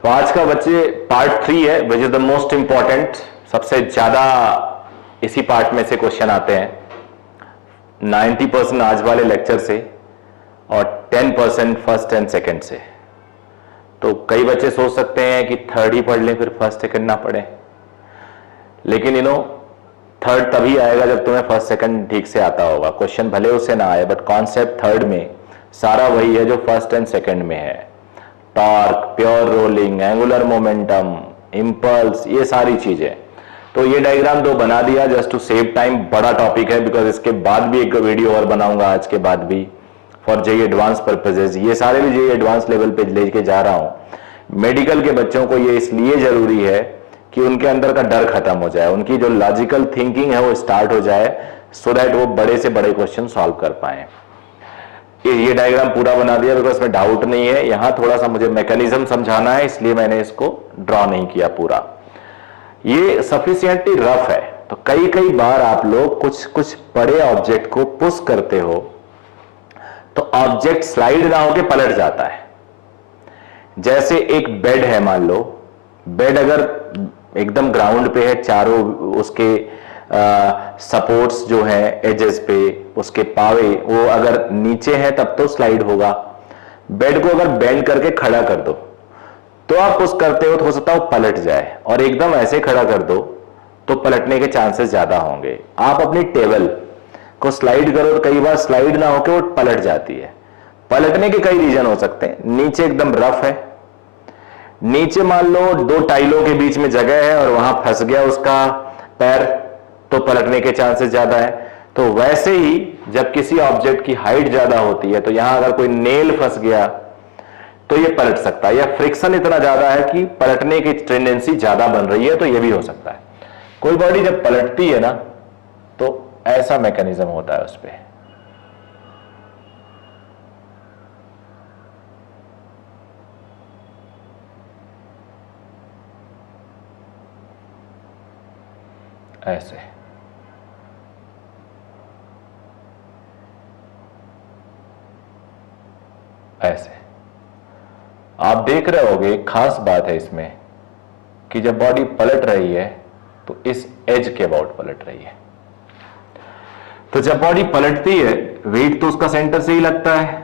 तो आज का बच्चे पार्ट 3 है which is the most important. सबसे ज्यादा इसी पार्ट में से क्वेश्चन आते हैं 90% आज वाले लेक्चर से और 10% फर्स्ट एंड सेकंड से। तो कई बच्चे सोच सकते हैं कि थर्ड ही पढ़ लें फिर फर्स्ट सेकंड ना पढ़ें, लेकिन थर्ड तभी आएगा जब तुम्हें फर्स्ट सेकंड ठीक से आता होगा। क्वेश्चन भले उससे ना आए बट कॉन्सेप्ट थर्ड में सारा वही है जो फर्स्ट एंड सेकंड में है। Torque, pure rolling, angular momentum, impulse, ये सारी चीजें। तो ये डायग्राम दो बना दिया जस्ट टू सेव टाइम। बड़ा टॉपिक है बिकॉज इसके बाद भी एक वीडियो और बनाऊंगा आज के बाद भी फॉर जेईई एडवांस पर्पजेज। ये सारे भी जेईई एडवांस लेवल पे लेके जा रहा हूं। मेडिकल के बच्चों को ये इसलिए जरूरी है कि उनके अंदर का डर खत्म हो जाए, उनकी जो लॉजिकल थिंकिंग है वो स्टार्ट हो जाए, सो दैट वो बड़े से बड़े क्वेश्चन सॉल्व कर पाए। ये डायग्राम पूरा बना दिया बिकॉज इसमें डाउट नहीं है। यहां थोड़ा सा मुझे मैकेनिज्म समझाना है इसलिए मैंने इसको ड्रॉ नहीं किया पूरा। ये सफिशिएंटली रफ है, तो कई बार आप लोग कुछ बड़े ऑब्जेक्ट को पुश करते हो तो ऑब्जेक्ट स्लाइड ना होके पलट जाता है। जैसे एक बेड है, मान लो बेड अगर एकदम ग्राउंड पे है, चारों उसके सपोर्ट्स जो है एजेस पे, उसके पावे वो अगर नीचे हैं तब तो स्लाइड होगा। बेड को अगर बेंड करके खड़ा कर दो तो आप पुश करते हो सकता है पलट जाए, और एकदम ऐसे खड़ा कर दो तो पलटने के चांसेस ज्यादा होंगे। आप अपनी टेबल को स्लाइड करो तो कई बार स्लाइड ना होकर वो पलट जाती है। पलटने के कई रीजन हो सकते हैं। नीचे एकदम रफ है, नीचे मान लो दो टाइलों के बीच में जगह है और वहां फंस गया उसका पैर, तो पलटने के चांसेस ज्यादा है। तो वैसे ही जब किसी ऑब्जेक्ट की हाइट ज्यादा होती है तो यहां अगर कोई नेल फंस गया तो ये पलट सकता है, या फ्रिक्शन इतना ज्यादा है कि पलटने की टेंडेंसी ज्यादा बन रही है, तो ये भी हो सकता है। कोई बॉडी जब पलटती है ना तो ऐसा मैकेनिज्म होता है उस पर। ऐसे ऐसे आप देख रहे होगे। खास बात है इसमें कि जब बॉडी पलट रही है तो इस एज के अबाउट पलट रही है। तो जब बॉडी पलटती है वेट तो उसका सेंटर से ही लगता है,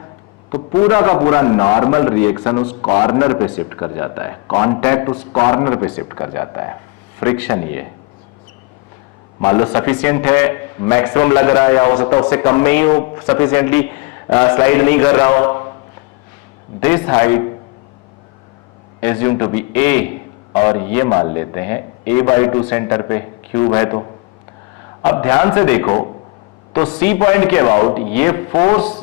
तो पूरा का पूरा नॉर्मल रिएक्शन उस कॉर्नर पे शिफ्ट कर जाता है, कांटेक्ट उस कॉर्नर पे शिफ्ट कर जाता है। फ्रिक्शन ये मान लो सफिशिएंट है, मैक्सिमम लग रहा है, या हो सकता है उससे कम में ही हो, सफिशिएंटली स्लाइड नहीं कर रहा हो। This height assume to be a, और ये मान लेते हैं a/2 सेंटर पे, क्यूब है। तो अब ध्यान से देखो तो सी पॉइंट के अबाउट ये फोर्स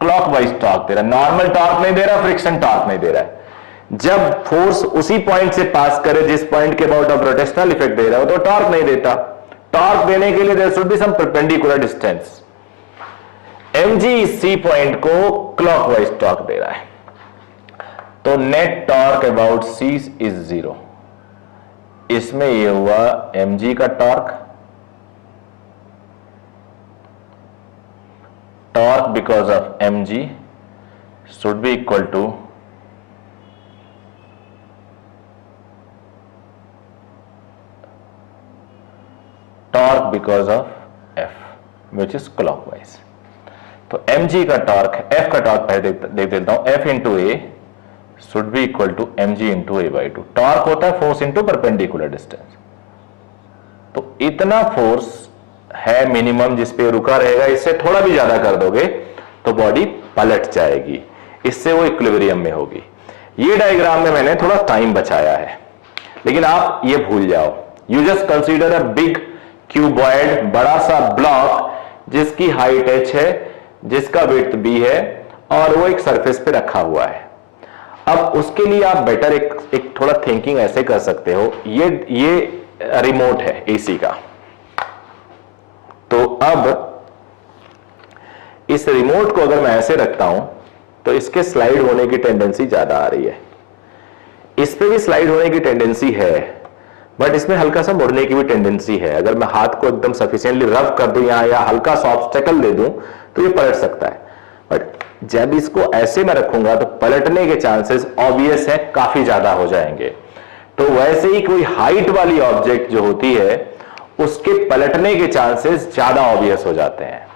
क्लॉकवाइज टॉर्क दे रहा है, नॉर्मल टॉर्क नहीं दे रहा, फ्रिक्शन टॉर्क नहीं दे रहा है। जब फोर्स उसी पॉइंट से पास करे जिस पॉइंट के अबाउट ऑफ रोटेशनल इफेक्ट दे रहा हो तो टॉर्क नहीं देता। टॉर्क देने के लिए there should be some perpendicular distance. mg C point को क्लॉकवाइज टॉर्क दे रहा है, तो net torque about C is 0। इसमें ये हुआ mg का torque, torque because of mg should be equal to torque because of f which is clockwise. तो mg का टॉर्क, f का टॉर्क पहले देख देता हूं, f into a should be equal to mg into a/2। Torque होता है force into perpendicular distance. तो इतना फोर्स है मिनिमम जिस पे रुका रहेगा, इससे थोड़ा भी ज्यादा कर दोगे तो बॉडी पलट जाएगी, इससे वो इक्विलिब्रियम में होगी। ये डायग्राम में मैंने थोड़ा टाइम बचाया है, लेकिन आप ये भूल जाओ। You just consider a big cuboid, बड़ा सा ब्लॉक जिसकी हाइट h है, जिसका विड्थ b है, और वो एक सरफेस पे रखा हुआ है। अब उसके लिए आप बेटर एक थोड़ा थिंकिंग ऐसे कर सकते हो। ये रिमोट है एसी का, तो अब इस रिमोट को अगर मैं ऐसे रखता हूं तो इसके स्लाइड होने की टेंडेंसी ज्यादा आ रही है। इस पे भी स्लाइड होने की टेंडेंसी है, बट इसमें हल्का सा मुड़ने की भी टेंडेंसी है। अगर मैं हाथ को एकदम सफिशिएंटली रफ कर दूं या हल्का सा ऑब्स्टेकल दे दूं तो ये पलट सकता है। बट जब इसको ऐसे में रखूंगा तो पलटने के चांसेस ऑब्वियस है काफी ज्यादा हो जाएंगे। तो वैसे ही कोई हाइट वाली ऑब्जेक्ट जो होती है उसके पलटने के चांसेस ज्यादा ऑब्वियस हो जाते हैं।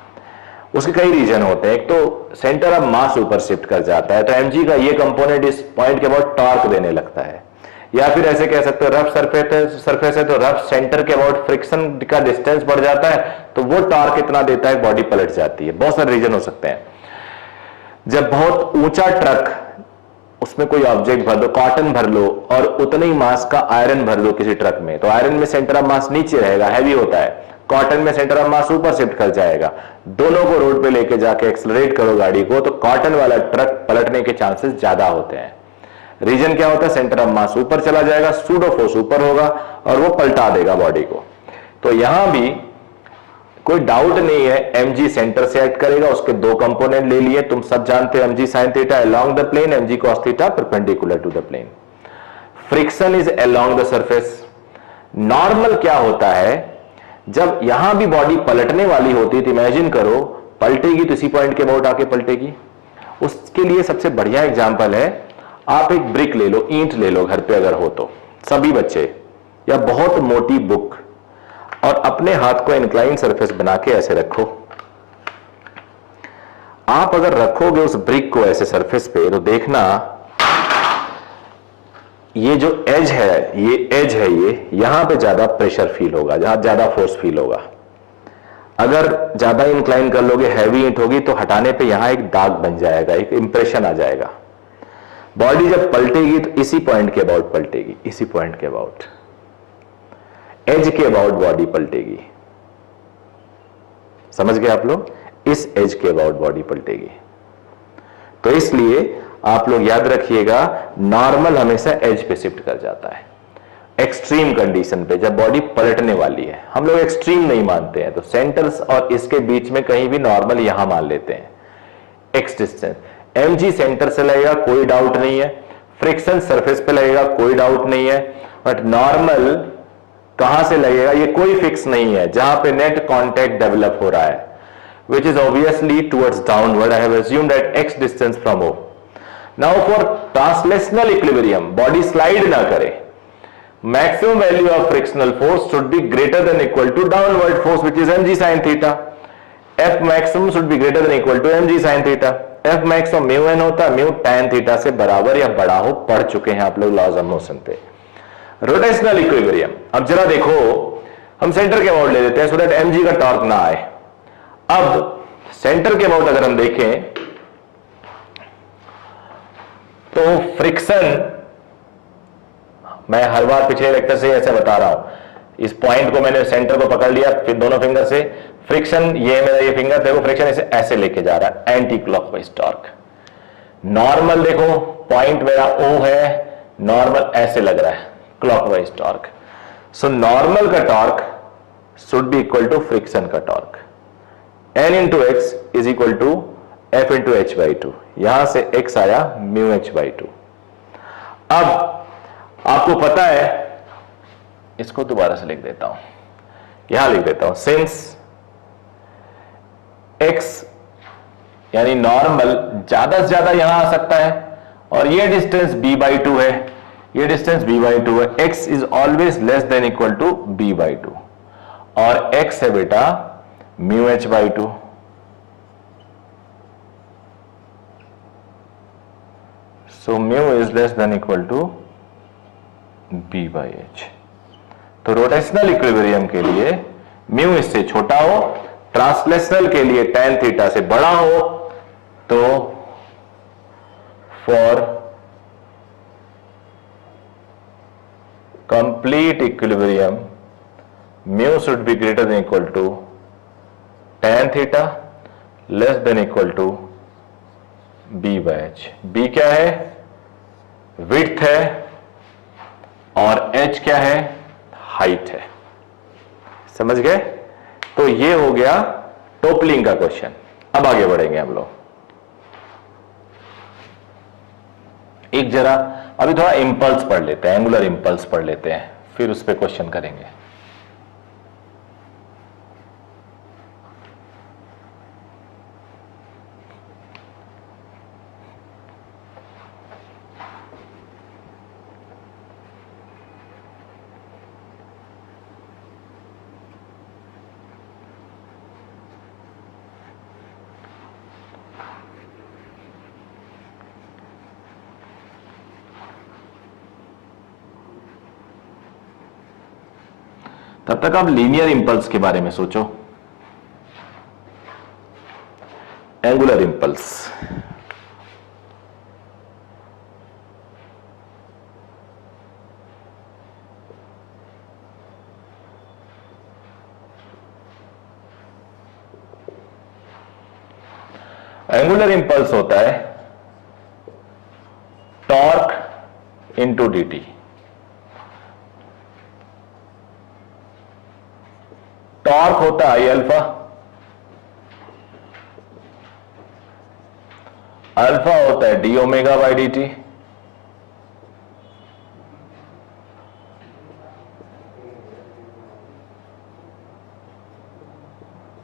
उसके कई रीजन होते हैं। एक तो सेंटर ऑफ मास ऊपर शिफ्ट कर जाता है, तो mg का ये कंपोनेंट इस पॉइंट के अबाउट टॉर्क देने लगता है। या फिर ऐसे कह सकते हो रफ सरफेस है तो रफ सेंटर के अबाउट फ्रिक्शन का डिस्टेंस बढ़ जाता है, तो वो टॉर्क इतना देता है बॉडी पलट जाती है। बहुत सारे रीजन हो सकते हैं। जब बहुत ऊंचा ट्रक, उसमें कोई ऑब्जेक्ट भर दो, कॉटन भर लो और उतने ही मास का आयरन भर दो किसी ट्रक में, तो आयरन में सेंटर ऑफ मास नीचे रहेगा, हैवी होता है। कॉटन में सेंटर ऑफ मास ऊपर शिफ्ट कर जाएगा। दोनों को रोड पे लेके जाके एक्सलरेट करो गाड़ी को, तो कॉटन वाला ट्रक पलटने के चांसेस ज्यादा होते हैं। रीजन क्या होता है? सेंटर ऑफ मास ऊपर चला जाएगा, सूडो फोर्स ऊपर होगा और वो पलटा देगा बॉडी को। तो यहां भी कोई डाउट नहीं है, mg सेंटर से एक्ट करेगा। उसके दो कंपोनेंट ले लिए, तुम सब जानते हो, mg sin theta along the plane, mg cos theta perpendicular to the plane. Friction is along the surface. Normal क्या होता है? जब यहां भी बॉडी पलटने वाली होती है तो इमेजिन करो पलटेगी तो इसी पॉइंट के अबाउट आके पलटेगी। उसके लिए सबसे बढ़िया एग्जांपल है, आप एक ब्रिक ले लो, ईंट ले लो घर पे अगर हो तो, सभी बच्चे, या बहुत मोटी बुक, और अपने हाथ को इंक्लाइन सरफेस बना के ऐसे रखो। आप अगर रखोगे उस ब्रिक को ऐसे सरफेस पे, तो देखना ये जो एज है, ये यहां पे ज्यादा प्रेशर फील होगा, जहां ज्यादा फोर्स फील होगा। अगर ज्यादा इंक्लाइन कर लोगे, हैवी ईंट होगी, तो हटाने पे यहां एक दाग बन जाएगा, एक इंप्रेशन आ जाएगा। बॉडी जब पलटेगी तो इसी पॉइंट के अबाउट पलटेगी, इसी पॉइंट के अबाउट, एज के अबाउट बॉडी पलटेगी। समझ गए आप लोग? इस एज के अबाउट बॉडी पलटेगी। तो इसलिए आप लोग याद रखिएगा, नॉर्मल हमेशा एज पे शिफ्ट कर जाता है। एक्सट्रीम कंडीशन पे जब बॉडी पलटने वाली है, हम लोग एक्सट्रीम नहीं मानते हैं, तो सेंटर्स और इसके बीच में कहीं भी नॉर्मल यहां मान लेते हैं। एक्स डिस्टेंस mg सेंटर से लगेगा, कोई डाउट नहीं है। फ्रिक्शन सरफेस पे लगेगा, कोई डाउट नहीं है। बट नॉर्मल कहां से लगेगा ये कोई फिक्स नहीं है। जहां पे नेट कांटेक्ट डेवलप हो रहा है, which is obviously towards downward, I have assumed at x distance from O. Now for translational equilibrium, body slide ना करे, maximum value of frictional force should be greater than equal to downward force, which is mg sin theta. F maximum should be greater than equal to mg sin theta. F max और mu n होता है, mu tan theta से बराबर या बड़ा हो, पढ़ चुके हैं आप लोग लॉज ऑफ मोशन पे। रोटेशनल इक्विलिब्रियम, अब जरा देखो, हम सेंटर के अबाउट ले लेते हैं सो दैट mg का टॉर्क ना आए। अब सेंटर के अबाउट अगर हम देखें तो फ्रिक्शन, मैं हर बार पिछले लेक्चर से ऐसे बता रहा हूं, इस पॉइंट को मैंने सेंटर को पकड़ लिया, फिर दोनों फिंगर से फ्रिक्शन, ये मेरा ये फिंगर देखो, फ्रिक्शन इसे ऐसे लेके जा रहा है, एंटी क्लॉकवाइज टॉर्क। नॉर्मल देखो, पॉइंट मेरा O है, नॉर्मल ऐसे लग रहा है, क्लॉकवाइज टॉर्क। सो नॉर्मल का torque should be equal to friction का torque. n into x is equal to f into h by two. यहां से x आया म्यू एच बाई टू। अब आपको पता है, इसको दोबारा से लिख देता हूं, यहां लिख देता हूं, सिंस x यानी नॉर्मल ज्यादा से ज्यादा यहां आ सकता है, और ये डिस्टेंस b बाई टू है, ये डिस्टेंस b बाई टू है, x is always less than equal to b by two, और x है बेटा mu H by two. So mu is less than equal to b by H. तो rotational equilibrium के लिए mu इससे छोटा हो, ट्रांसलेशनल के लिए tan थीटा से बड़ा हो, तो for complete equilibrium mu should be greater than equal to tan theta less than equal to b by H. b क्या है? विड्थ है, और h क्या है? हाइट है। समझ गए? तो ये हो गया टोपलिंग का क्वेश्चन। अब आगे बढ़ेंगे हम लोग। एक जरा अभी थोड़ा इंपल्स पढ़ लेते हैं, एंगुलर इंपल्स पढ़ लेते हैं, फिर उस पर क्वेश्चन करेंगे। तब तक आप लीनियर इंपल्स के बारे में सोचो। एंगुलर इंपल्स, एंगुलर इंपल्स होता है टॉर्क इंटू dt। टॉर्क होता है अल्फा, अल्फा होता है D omega by D T.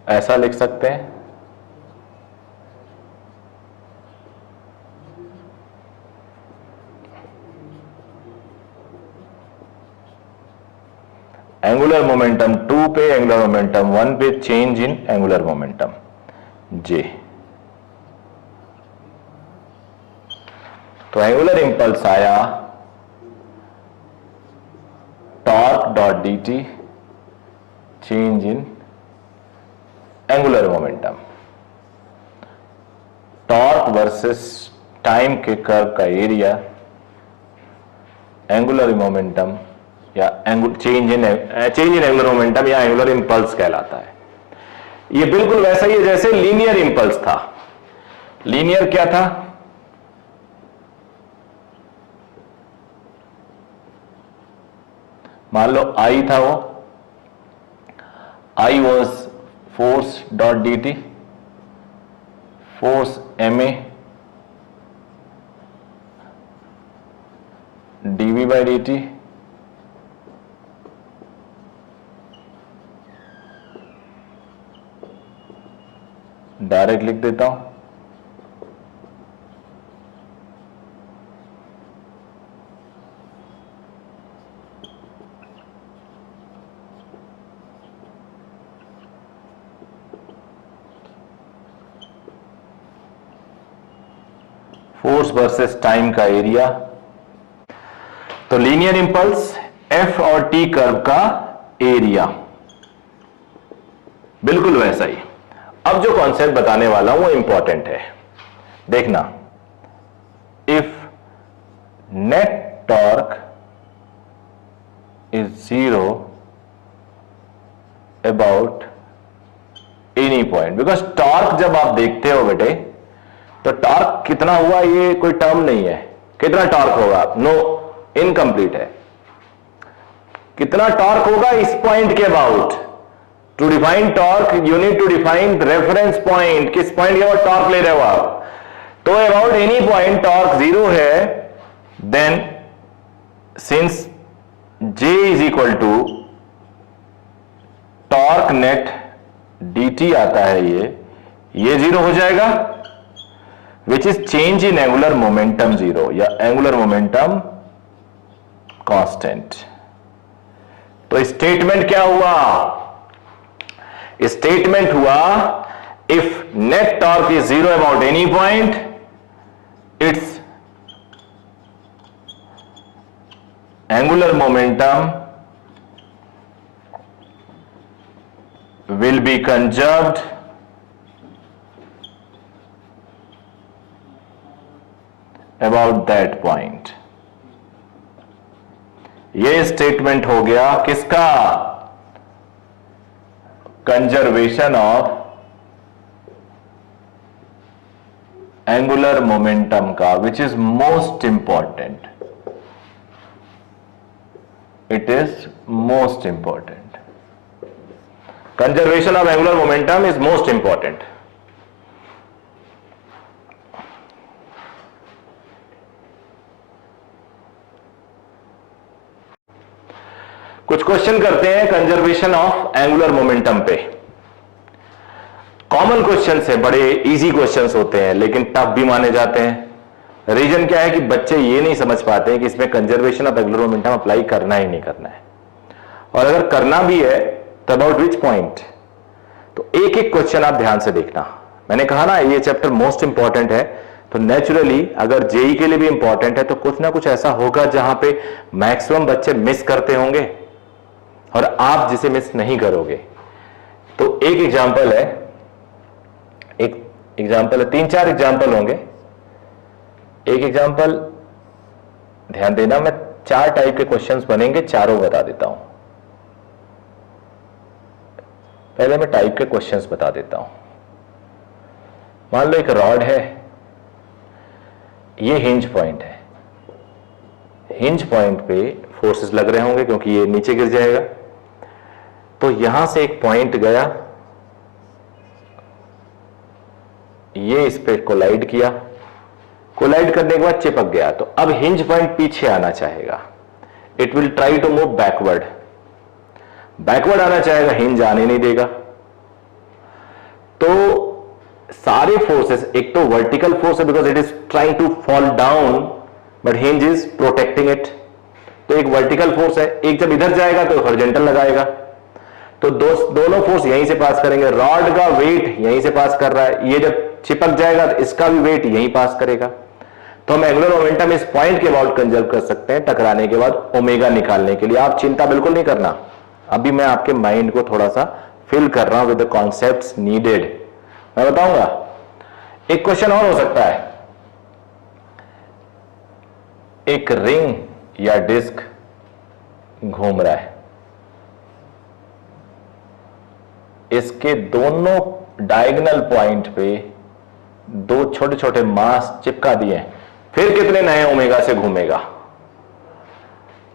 ऐसा लिख सकते हैं। एंगुलर मोमेंटम 2 पे, एंगुलर मोमेंटम 1 पे, चेंज इन एंगुलर मोमेंटम जे। तो एंगुलर इंपल्स आया torque dot D T, change in angular momentum. Torque versus time के कर्व का एरिया एंगुलर मोमेंटम या चेंज इन एंगुलर मोमेंटम या एंगुलर इंपल्स कहलाता है। ये बिल्कुल वैसा ही है जैसे लीनियर इंपल्स था। लीनियर क्या था? मान लो आई था, वो I was force dot D T, force M A D V by D T, direct लिख देता हूं। फोर्स वर्सेस टाइम का एरिया। तो लीनियर इंपल्स एफ और टी कर्व का एरिया, बिल्कुल वैसा ही। अब जो कॉन्सेप्ट बताने वाला हूं वो इंपॉर्टेंट है, देखना। If net torque is 0 about any point, because torque जब आप देखते हो बेटे, तो टॉर्क कितना हुआ ये कोई टर्म नहीं है। कितना टॉर्क होगा? नो, इनकम्प्लीट है। कितना टॉर्क होगा इस पॉइंट के about. To define torque you need to define reference point. किस पॉइंट के अबाउट टॉर्क ले रहे हो आप? तो अबाउट एनी पॉइंट टॉर्क 0 है, then since J is equal to torque net dt आता है, ये 0 हो जाएगा, which is change in angular momentum 0 या एंगुलर मोमेंटम कांस्टेंट। तो स्टेटमेंट क्या हुआ? स्टेटमेंट हुआ if net torque is 0 about any point, it's angular momentum will be conserved about that point। ये स्टेटमेंट हो गया किसका? कंजर्वेशन ऑफ एंगुलर मोमेंटम का, which is most important. It is most important. Conservation of angular momentum is most important। कुछ question करते हैं conservation of angular momentum पे। Common question है, बड़े इजी क्वेश्चंस होते हैं लेकिन टफ भी माने जाते हैं। रीजन क्या है कि बच्चे ये नहीं समझ पाते हैं कि इसमें conservation of angular momentum apply करना ही नहीं करना है, और अगर करना भी है तो अबाउट विच पॉइंट। तो एक एक क्वेश्चन आप ध्यान से देखना। मैंने कहा ना ये चैप्टर मोस्ट इंपॉर्टेंट है, तो नेचुरली अगर जेई के लिए भी इंपॉर्टेंट है तो कुछ ना कुछ ऐसा होगा जहां पे मैक्सिमम बच्चे मिस करते होंगे। और आप जिसे मिस नहीं करोगे। तो एक एग्जाम्पल है, तीन चार एग्जाम्पल होंगे। एक एग्जाम्पल ध्यान देना, मैं 4 टाइप के क्वेश्चंस बनेंगे, चारों बता देता हूं। पहले मैं टाइप के क्वेश्चंस बता देता हूं। मान लो एक रॉड है, ये हिंज पॉइंट है, हिंज पॉइंट पे फोर्सेस लग रहे होंगे क्योंकि ये नीचे गिर जाएगा। तो यहां से एक पॉइंट गया, ये इस पे कोलाइड किया, कोलाइड करने के बाद चिपक गया। तो अब हिंज पॉइंट पीछे आना चाहेगा, it will try to move backward. Backward आना चाहेगा, हिंज आने नहीं देगा। तो सारे फोर्सेस, एक तो वर्टिकल फोर्स है because it is trying to fall down but hinge is protecting it, तो एक वर्टिकल फोर्स है। एक जब इधर जाएगा तो हॉरिजॉन्टल लगाएगा, तो दोनों फोर्स यहीं से पास करेंगे। रॉड का वेट यहीं से पास कर रहा है, ये जब चिपक जाएगा तो इसका भी वेट यहीं पास करेगा। तो हम एंगुलर मोमेंटम इस पॉइंट के अबाउट कंजर्व कर सकते हैं टकराने के बाद ओमेगा निकालने के लिए। आप चिंता बिल्कुल नहीं करना, अभी मैं आपके माइंड को थोड़ा सा फिल कर रहा हूं विद द कॉन्सेप्ट्स नीडेड, मैं बताऊंगा। एक क्वेश्चन और हो सकता है, एक रिंग या डिस्क घूम रहा है, इसके दोनों डायगोनल पॉइंट पे 2 छोटे छोटे मास चिपका दिए हैं, फिर कितने नए ओमेगा से घूमेगा?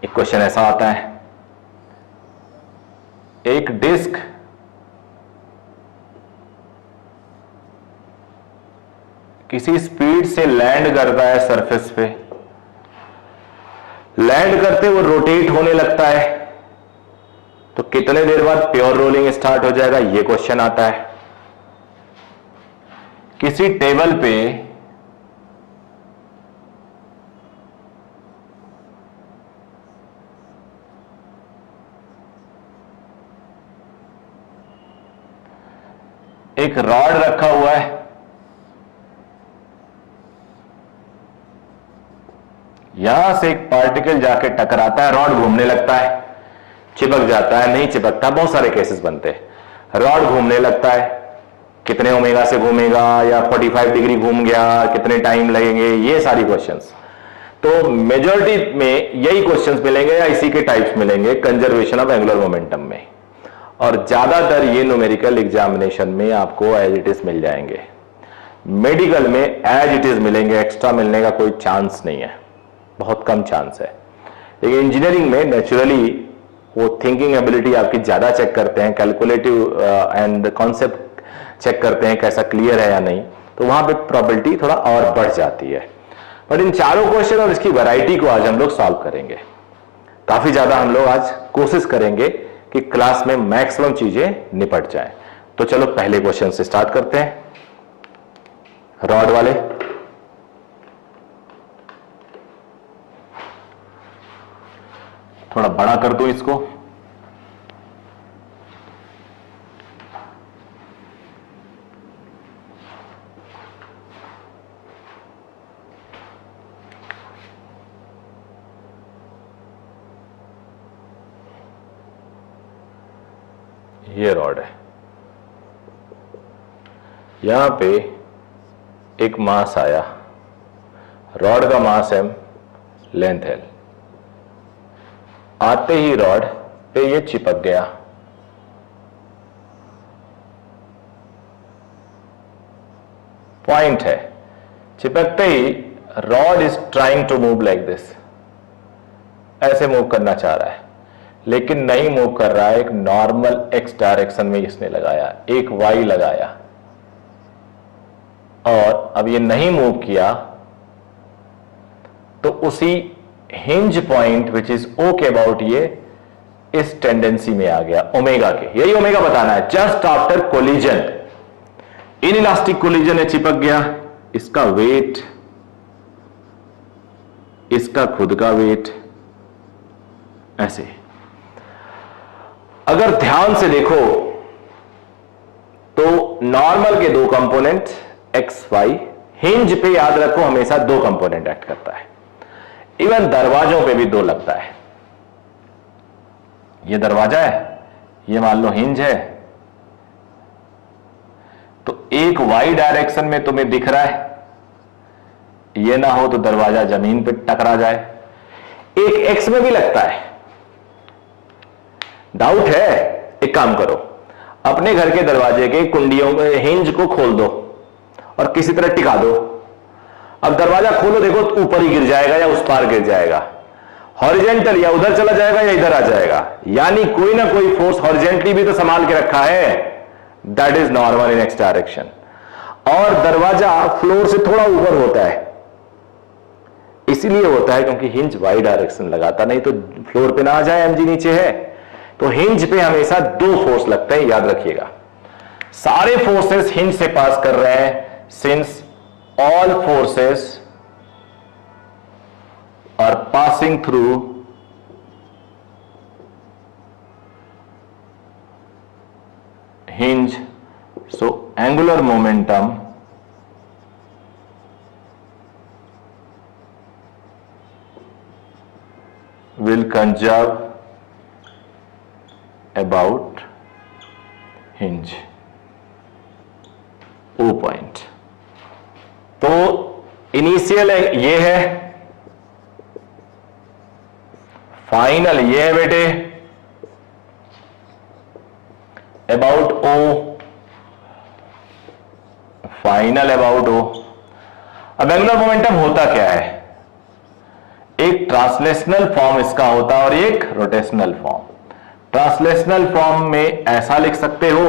एक क्वेश्चन ऐसा आता है, एक डिस्क किसी स्पीड से लैंड करता है सरफेस पे, लैंड करते वो रोटेट होने लगता है, तो कितने देर बाद प्योर रोलिंग स्टार्ट हो जाएगा? ये क्वेश्चन आता है। किसी टेबल पे एक रॉड रखा हुआ है, यहां से एक पार्टिकल जाके टकराता है, रॉड घूमने लगता है, चिपक जाता है, नहीं चिपकता, बहुत सारे केसेस बनते हैं। रॉड घूमने लगता है, कितने ओमेगा से घूमेगा, या 45 डिग्री घूम गया, कितने टाइम लगेंगे, ये सारी क्वेश्चंस। तो मेजॉरिटी में यही क्वेश्चंस मिलेंगे या इसी के टाइप्स मिलेंगे कंजर्वेशन ऑफ एंगुलर मोमेंटम में, और ज्यादातर ये न्यूमेरिकल एग्जामिनेशन में आपको एज इट इज मिल जाएंगे। मेडिकल में एज इट इज मिलेंगे, एक्स्ट्रा मिलने का कोई चांस नहीं है, बहुत कम चांस है। लेकिन इंजीनियरिंग में नेचुरली वो थिंकिंग एबिलिटी आपकी ज्यादा चेक करते हैं, कैलकुलेटिव एंड कॉन्सेप्ट चेक करते हैं कैसा क्लियर है या नहीं, तो वहां पे प्रोबेबिलिटी थोड़ा और बढ़ जाती है। बट इन चारों क्वेश्चन और इसकी वैरायटी को आज हम लोग सॉल्व करेंगे। काफी ज्यादा हम लोग आज कोशिश करेंगे कि क्लास में मैक्सिमम चीजें निपट जाएं। तो चलो पहले क्वेश्चन से स्टार्ट करते हैं, रॉड वाले। थोड़ा बड़ा कर दो इसको, ये रॉड है, यहां पे एक मास आया, रॉड का मास m, लेंथ l, आते ही रॉड पे ये चिपक गया, पॉइंट है, चिपकते ही rod is trying to move like this, ऐसे मूव करना चाह रहा है लेकिन नहीं मूव कर रहा है। एक नॉर्मल x डायरेक्शन में इसने लगाया, एक y लगाया, और अब ये नहीं मूव किया तो उसी हिंज पॉइंट विच इज ओ के अबाउट ये इस टेंडेंसी में आ गया, ओमेगा के। यही ओमेगा बताना है। Just after collision, in elastic collision है, चिपक गया, इसका वेट, इसका खुद का वेट, ऐसे। अगर ध्यान से देखो तो नॉर्मल के 2 कंपोनेंट एक्स वाई, हिंज पे याद रखो हमेशा 2 कंपोनेंट एक्ट करता है, इवन दरवाजों पे भी 2 लगता है। ये दरवाजा है, ये मान लो हिंज है, तो एक वाई डायरेक्शन में तुम्हें दिख रहा है, ये ना हो तो दरवाजा जमीन पे टकरा जाए। एक एक्स में भी लगता है। डाउट है, एक काम करो, अपने घर के दरवाजे के कुंडियों में हिंज को खोल दो और किसी तरह टिका दो। अब दरवाजा खोलो, देखो तो ऊपर ही गिर जाएगा या उस पार गिर जाएगा, हॉरिजेंटल या उधर चला जाएगा या इधर आ जाएगा, यानी कोई ना कोई फोर्स हॉरिजेंटली भी तो संभाल के रखा है, that is normal in x direction. और दरवाजा फ्लोर से थोड़ा ऊपर होता है, इसीलिए होता है क्योंकि हिंज वाई डायरेक्शन लगाता, नहीं तो फ्लोर पे ना आ जाए, एमजी नीचे है। तो हिंज पे हमेशा दो फोर्स लगते हैं, याद रखिएगा। सारे फोर्सेस हिंज से पास कर रहे हैं, since all forces are passing through hinge, so angular momentum will conserve about hinge, O point। तो इनिशियल ये है, फाइनल ये है बेटे अबाउट ओ, फाइनल अबाउट ओ। अब एंगुलर मोमेंटम होता क्या है? एक ट्रांसलेशनल फॉर्म इसका होता है और एक रोटेशनल फॉर्म। ट्रांसलेशनल फॉर्म में ऐसा लिख सकते हो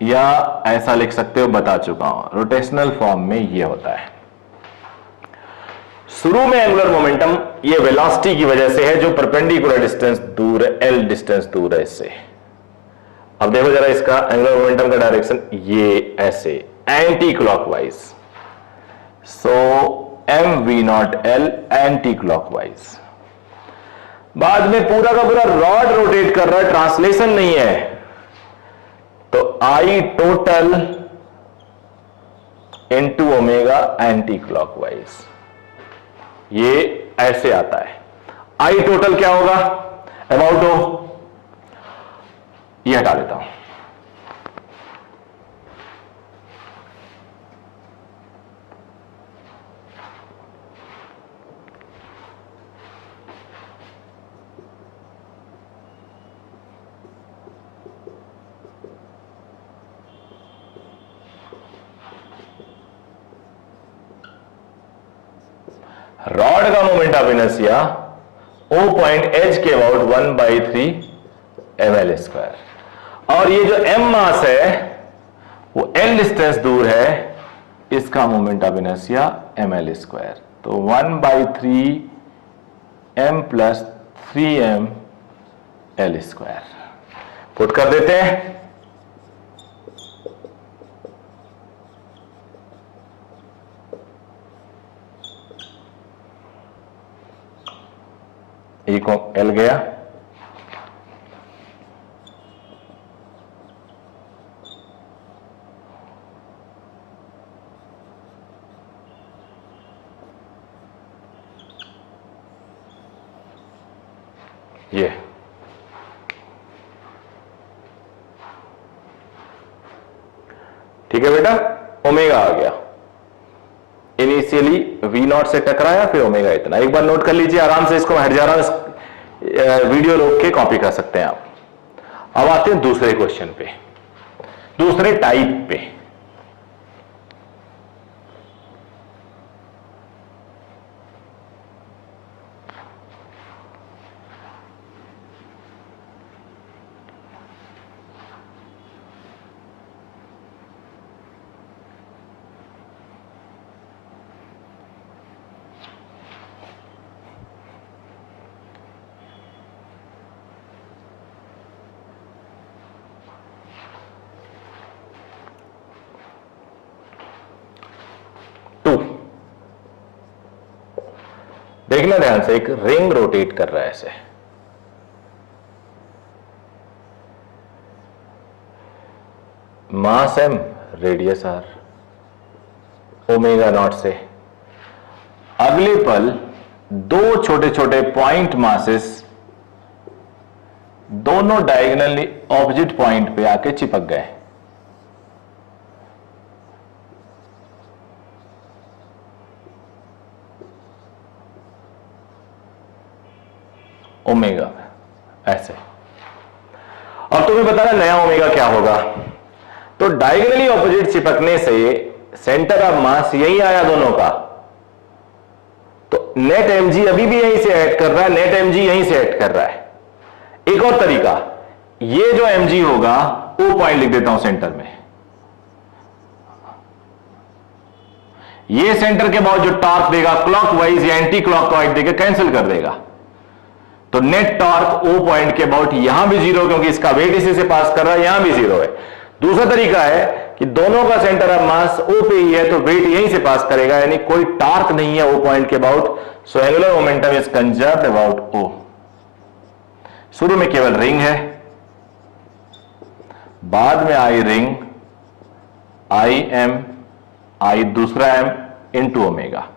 या ऐसा लिख सकते हो, बता चुका हूं। रोटेशनल फॉर्म में ये होता है, शुरू में एंगुलर मोमेंटम ये वेलोसिटी की वजह से है जो परपेंडिकुलर डिस्टेंस दूर है, एल डिस्टेंस दूर है इससे। अब देखो जरा इसका एंगुलर मोमेंटम का डायरेक्शन, ये ऐसे anti clockwise, so M V naught L anti clockwise. बाद में पूरा का पूरा रॉड रोटेट कर रहा है, ट्रांसलेशन नहीं है, तो I total into omega anti clockwise, ये ऐसे आता है। आई टोटल क्या होगा? अबाउट ओ, ये हटा देता हूं। रॉड का moment of inertia O point H के अबाउट 1/3 ml², और ये जो m मास है वो l डिस्टेंस दूर है, इसका मोमेंट ऑफ इनर्शिया ml²। तो 1/3 m + 3m l²। पुट कर देते हैं। एक एल गया, ये ठीक है बेटा, ओमेगा आ गया। इनिशियली वी नॉट से टकराया, फिर ओमेगा इतना। एक बार नोट कर लीजिए आराम से, इसको मैं हट जा रहा हूं, वीडियो रोक के कॉपी कर सकते हैं आप। अब आते हैं दूसरे क्वेश्चन पे, दूसरे टाइप पे। देखना ध्यान से, एक रिंग रोटेट कर रहा है ऐसे, मास m, radius r, omega naught से। अगले पल दो छोटे छोटे पॉइंट मासेस दोनों डायगोनली ऑपोजिट पॉइंट पे आके चिपक गए। ओमेगा ऐसे। अब तुम्हें बताना नया ओमेगा क्या होगा। तो डायगोनली ऑपोजिट चिपकने से सेंटर ऑफ मास यही आया दोनों का, तो नेट mg अभी भी यहीं से ऐड कर रहा है, नेट mg यहीं से ऐड कर रहा है। एक और तरीका, ये जो mg होगा वो पॉइंट लिख देता हूं सेंटर में, ये सेंटर के बाद जो टॉर्क देगा क्लॉकवाइज या एंटी क्लॉकवाइज देगा कैंसिल कर देगा, तो नेट टॉर्क ओ पॉइंट के अबाउट यहां भी जीरो, क्योंकि इसका वेट इसी से पास कर रहा है, यहां भी जीरो है। दूसरा तरीका है कि दोनों का सेंटर ऑफ मास ओ पे ही है, तो वेट यहीं से पास करेगा, यानी कोई टॉर्क नहीं है ओ पॉइंट के about, so angular momentum is conserved about O. शुरू में केवल रिंग है, बाद में आई रिंग, आई एम, आई दूसरा एम इनटू ओमेगा।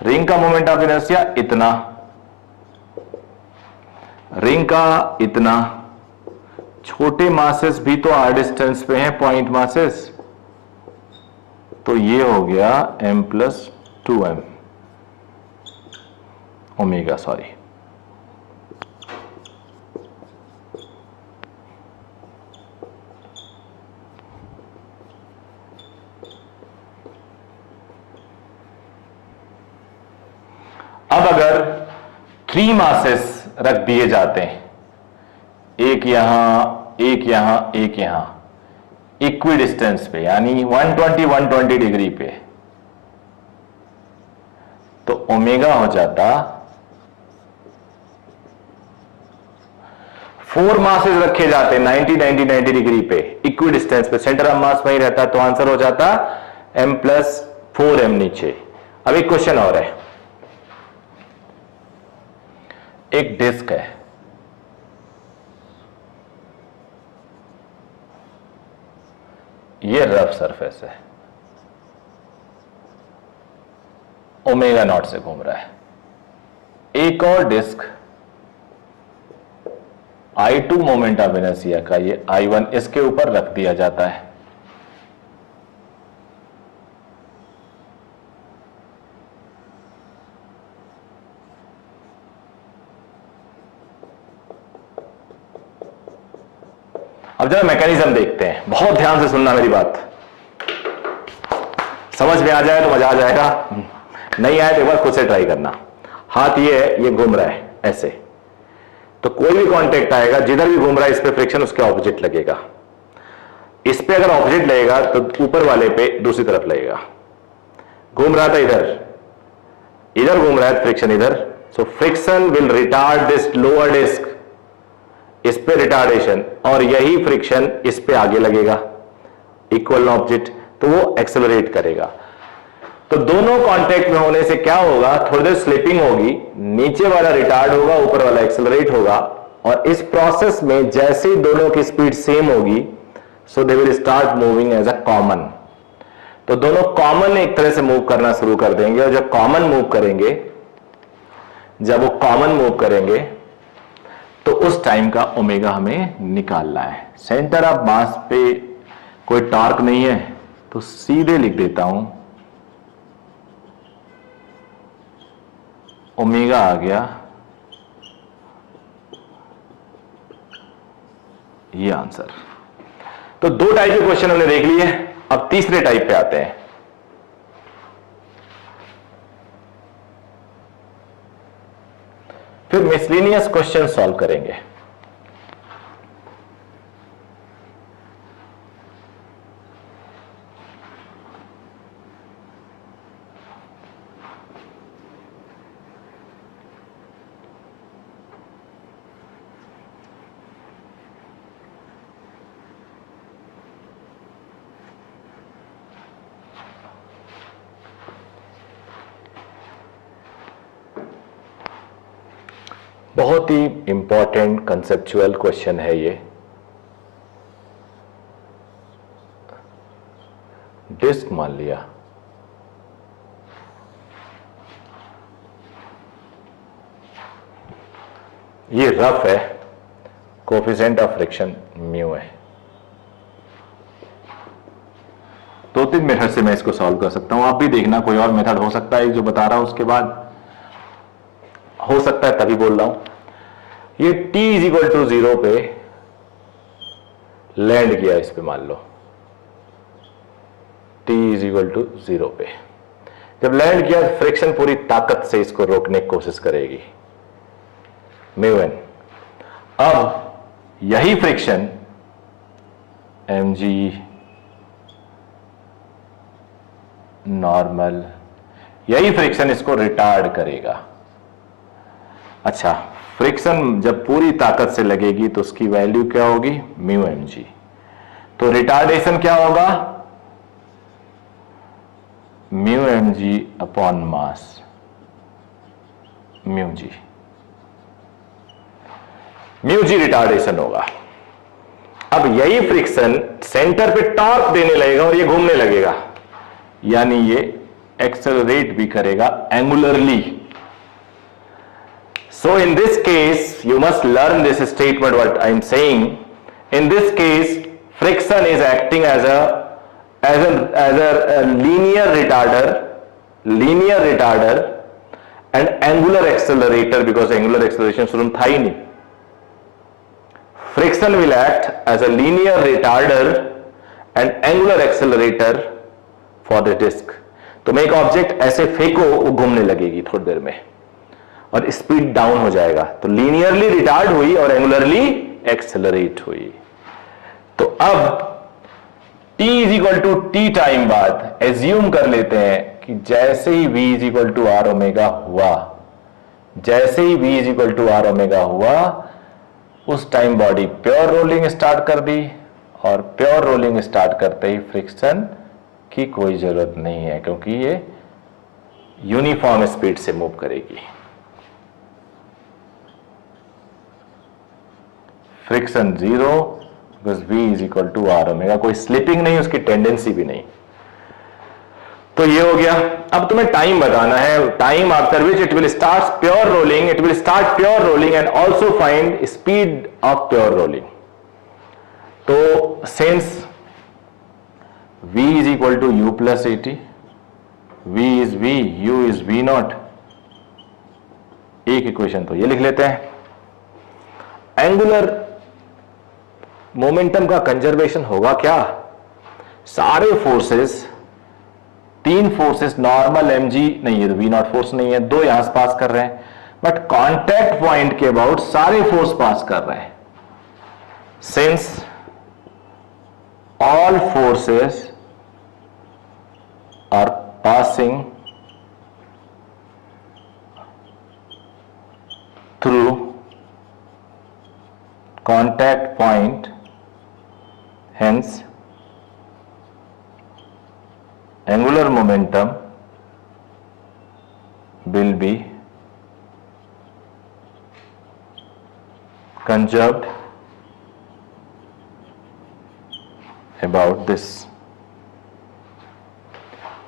रिंग का मोमेंट ऑफ इनर्शिया इतना, रिंग का इतना, छोटे मासेस भी तो आर डिस्टेंस पे हैं, पॉइंट मासेस, तो ये हो गया m plus 2m omega, sorry. अब अगर 3 मासेस रख दिए जाते हैं, एक यहां, एक यहां, एक यहां, इक्वी डिस्टेंस पे, यानी 120 डिग्री पे, तो ओमेगा हो जाता 4 मासेस रखे जाते 90 डिग्री पे, इक्वी डिस्टेंस पे, सेंटर ऑफ मास वहीं रहता, तो आंसर हो जाता m प्लस 4m नीचे। अब एक क्वेश्चन और है, एक डिस्क है, ये रफ सरफेस है, ओमेगा नॉट से घूम रहा है। एक और disc I2 moment of inertia का, ये I1 इसके ऊपर रख दिया जाता है। अब जरा मैकेनिज्म देखते हैं, बहुत ध्यान से सुनना मेरी बात, समझ में आ जाए तो मजा आ जाएगा, नहीं आए तो एक बार खुद से ट्राई करना। हाथ ये है, ये घूम रहा है ऐसे, तो कोई भी कांटेक्ट आएगा, जिधर भी घूम रहा है इस पे फ्रिक्शन उसके ऑपोजिट लगेगा। इस पे अगर ऑपोजिट लगेगा तो ऊपर वाले पे दूसरी तरफ लगेगा। घूम रहा था इधर, इधर घूम रहा है फ्रिक्शन इधर, so friction will retard this lower disc, इस पे रिटार्डेशन, और यही फ्रिक्शन इस पे आगे लगेगा, इक्वल ऑब्जेक्ट, तो वो एक्सेलरेट करेगा। तो दोनों कांटेक्ट में होने से क्या होगा, थोड़ी देर स्लिपिंग होगी, नीचे वाला रिटार्ड होगा, ऊपर वाला एक्सेलरेट होगा, और इस प्रोसेस में जैसे ही दोनों की स्पीड सेम होगी, so they will start moving as a common. तो दोनों कॉमन एक तरह से मूव करना शुरू कर देंगे, और जब कॉमन मूव करेंगे, जब वो कॉमन मूव करेंगे तो उस टाइम का ओमेगा हमें निकालना है। सेंटर ऑफ मास पे कोई टॉर्क नहीं है, तो सीधे लिख देता हूं, ओमेगा आ गया ये आंसर। तो 2 टाइप के क्वेश्चन हमने देख लिए, अब तीसरे टाइप पे आते हैं। फिर मिसलेनियस क्वेश्चन सॉल्व करेंगे। बहुत ही इंपॉर्टेंट कंसेप्चुअल क्वेश्चन है ये। डिस्क मान लिया, ये रफ है, कोफिशिएंट ऑफ फ्रिक्शन म्यू है। 2-3 मेथड से मैं इसको सॉल्व कर सकता हूं, आप भी देखना कोई और मेथड हो सकता है जो बता रहा हूं उसके बाद हो सकता है, तभी बोल रहा हूं। ये t इज इक्वल टू 0 पे लैंड किया, इस पे मान लो t इज इक्वल टू 0 पे जब लैंड किया, फ्रिक्शन पूरी ताकत से इसको रोकने की कोशिश करेगी म्यू एन। अब यही फ्रिक्शन mg नॉर्मल, यही फ्रिक्शन इसको रिटार्ड करेगा। अच्छा, फ्रिक्शन जब पूरी ताकत से लगेगी तो उसकी वैल्यू क्या होगी, म्यू एम जी। तो रिटार्डेशन क्या होगा, mu m g upon mass mu g. Mu g retardation होगा। अब यही फ्रिक्शन सेंटर पे टॉर्क देने लगेगा और ये घूमने लगेगा, यानी ये एक्सेलरेट भी करेगा एंगुलरली। So in this case, you must learn this statement what I am saying. In this case, friction is acting as a linear retarder and angular accelerator, because angular acceleration शुरू में था ही नहीं. Friction will act as a linear retarder and angular accelerator for the disk. तो मैं एक object ऐसे फेंको, वो घूमने लगेगी थोड़ी देर में और स्पीड डाउन हो जाएगा, तो लीनियरली रिटार्ड हुई और एंगुलरली एक्सेलरेट हुई। तो अब t is equal to T time बाद एज्यूम कर लेते हैं कि जैसे ही v is equal to are omega हुआ, जैसे ही v is equal to are omega हुआ, उस time body pure rolling start कर दी, और प्योर रोलिंग स्टार्ट करते ही फ्रिक्शन की कोई जरूरत नहीं है, क्योंकि ये यूनिफॉर्म स्पीड से मूव करेगी। Friction zero, because v is equal to are omega, कोई स्लिपिंग नहीं, उसकी टेंडेंसी भी नहीं। तो ये हो गया। अब तुम्हें टाइम बताना है, time after which it will start pure rolling, it will start pure rolling and also find speed of pure rolling. तो since v is equal to u plus a t, v is v, u is v naught, एक equation तो ये लिख लेते हैं। Angular momentum का conservation होगा क्या, सारे फोर्सेस, तीन फोर्सेस नॉर्मल mg नहीं है, तो v नॉट फोर्स नहीं है, दो यहां से पास कर रहे हैं, बट कांटेक्ट पॉइंट के अबाउट सारे फोर्स पास कर रहे हैं। Since all forces are passing through contact point, hence angular momentum will be conserved about this.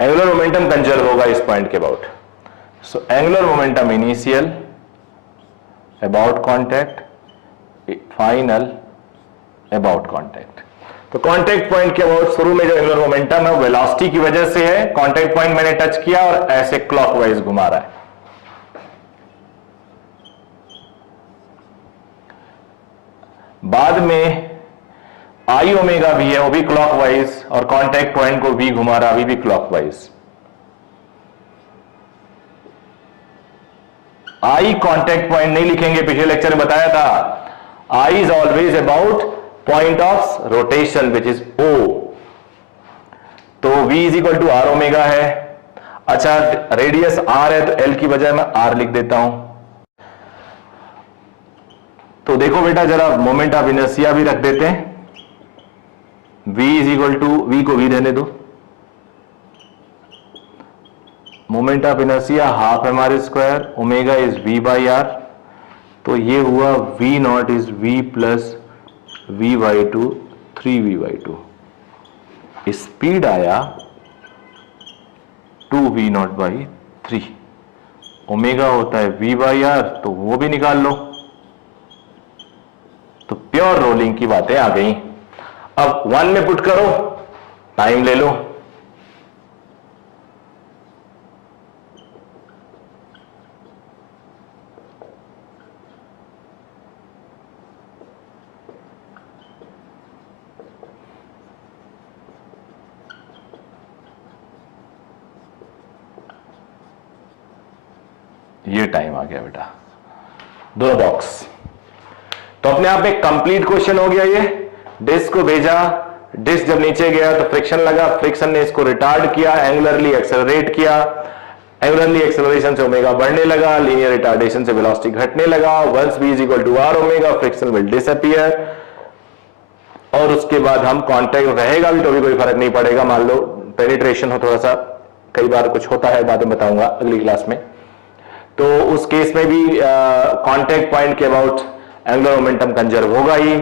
Angular momentum conserve होगा इस पॉइंट के about. So angular momentum initial about contact, final about contact. तो contact point के about शुरू में जो angular momentum है velocity की वजह से है, कांटेक्ट पॉइंट मैंने टच किया और ऐसे क्लॉकवाइज घुमा रहा है। बाद में आई ओमेगा भी है, वो भी क्लॉकवाइज, और कांटेक्ट पॉइंट को भी घुमा रहा, अभी भी क्लॉकवाइज। आई कांटेक्ट पॉइंट नहीं लिखेंगे, पिछले लेक्चर में बताया था, I is always about point of rotation which is O। तो V is equal to R omega है। अच्छा, रेडियस R है तो L की बजाय मैं R लिख देता हूं। तो देखो बेटा, जरा मोमेंट ऑफ इनर्शिया भी रख देते हैं। V is equal to, V को V रहने दो, moment of inertia half M R square, omega is V by R। तो ये हुआ v naught is v plus v by two, 3v by two. Speed आया 2v नॉट बाई 3, ओमेगा होता है v by are, तो वो भी निकाल लो। तो प्योर रोलिंग की बातें आ गई। अब 1 में पुट करो, टाइम ले लो। ये टाइम आ गया बेटा, दोनों बॉक्स। तो अपने आप एक कंप्लीट क्वेश्चन हो गया। ये डिस्क को भेजा, डिस्क जब नीचे गया तो फ्रिक्शन लगा, फ्रिक्शन ने इसको रिटार्ड किया, एंगुलरली एक्सेलरेट किया, एंगुलरली एक्सेलरेशन से ओमेगा बढ़ने लगा, लीनियर रिटार्डेशन से वेलोसिटी घटने लगा। Once v is equal to are omega, friction will disappear. और उसके बाद हम कांटेक्ट रहेगा भी तो भी कोई फर्क नहीं पड़ेगा। मान लो पेनिट्रेशन हो थोड़ा सा, कई बार कुछ होता है, बाद में बताऊंगा अगली क्लास में। तो उस केस में भी कांटेक्ट पॉइंट के अबाउट एंगुलर मोमेंटम कंजर्व होगा ही।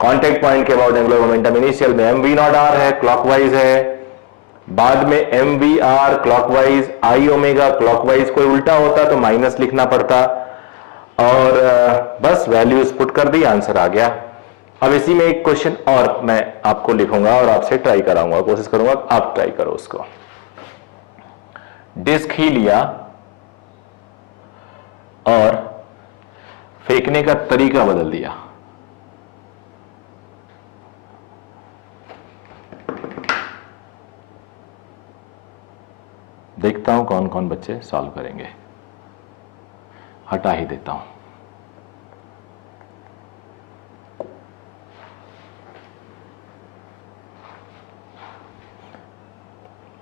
कांटेक्ट पॉइंट के अबाउट एंगुलर मोमेंटम इनिशियल में एम वी नॉट आर है, क्लॉकवाइज है, बाद में M V R clockwise, I omega clockwise. कोई उल्टा होता तो माइनस लिखना पड़ता। और बस वैल्यूज पुट कर दी, आंसर आ गया। अब इसी में एक क्वेश्चन और मैं आपको लिखूंगा और आपसे ट्राई कराऊंगा, कोशिश करूंगा आप ट्राई करो उसको। डिस्क ही लिया और फेंकने का तरीका बदल दिया। देखता हूं कौन कौन बच्चे सॉल्व करेंगे। हटा ही देता हूं।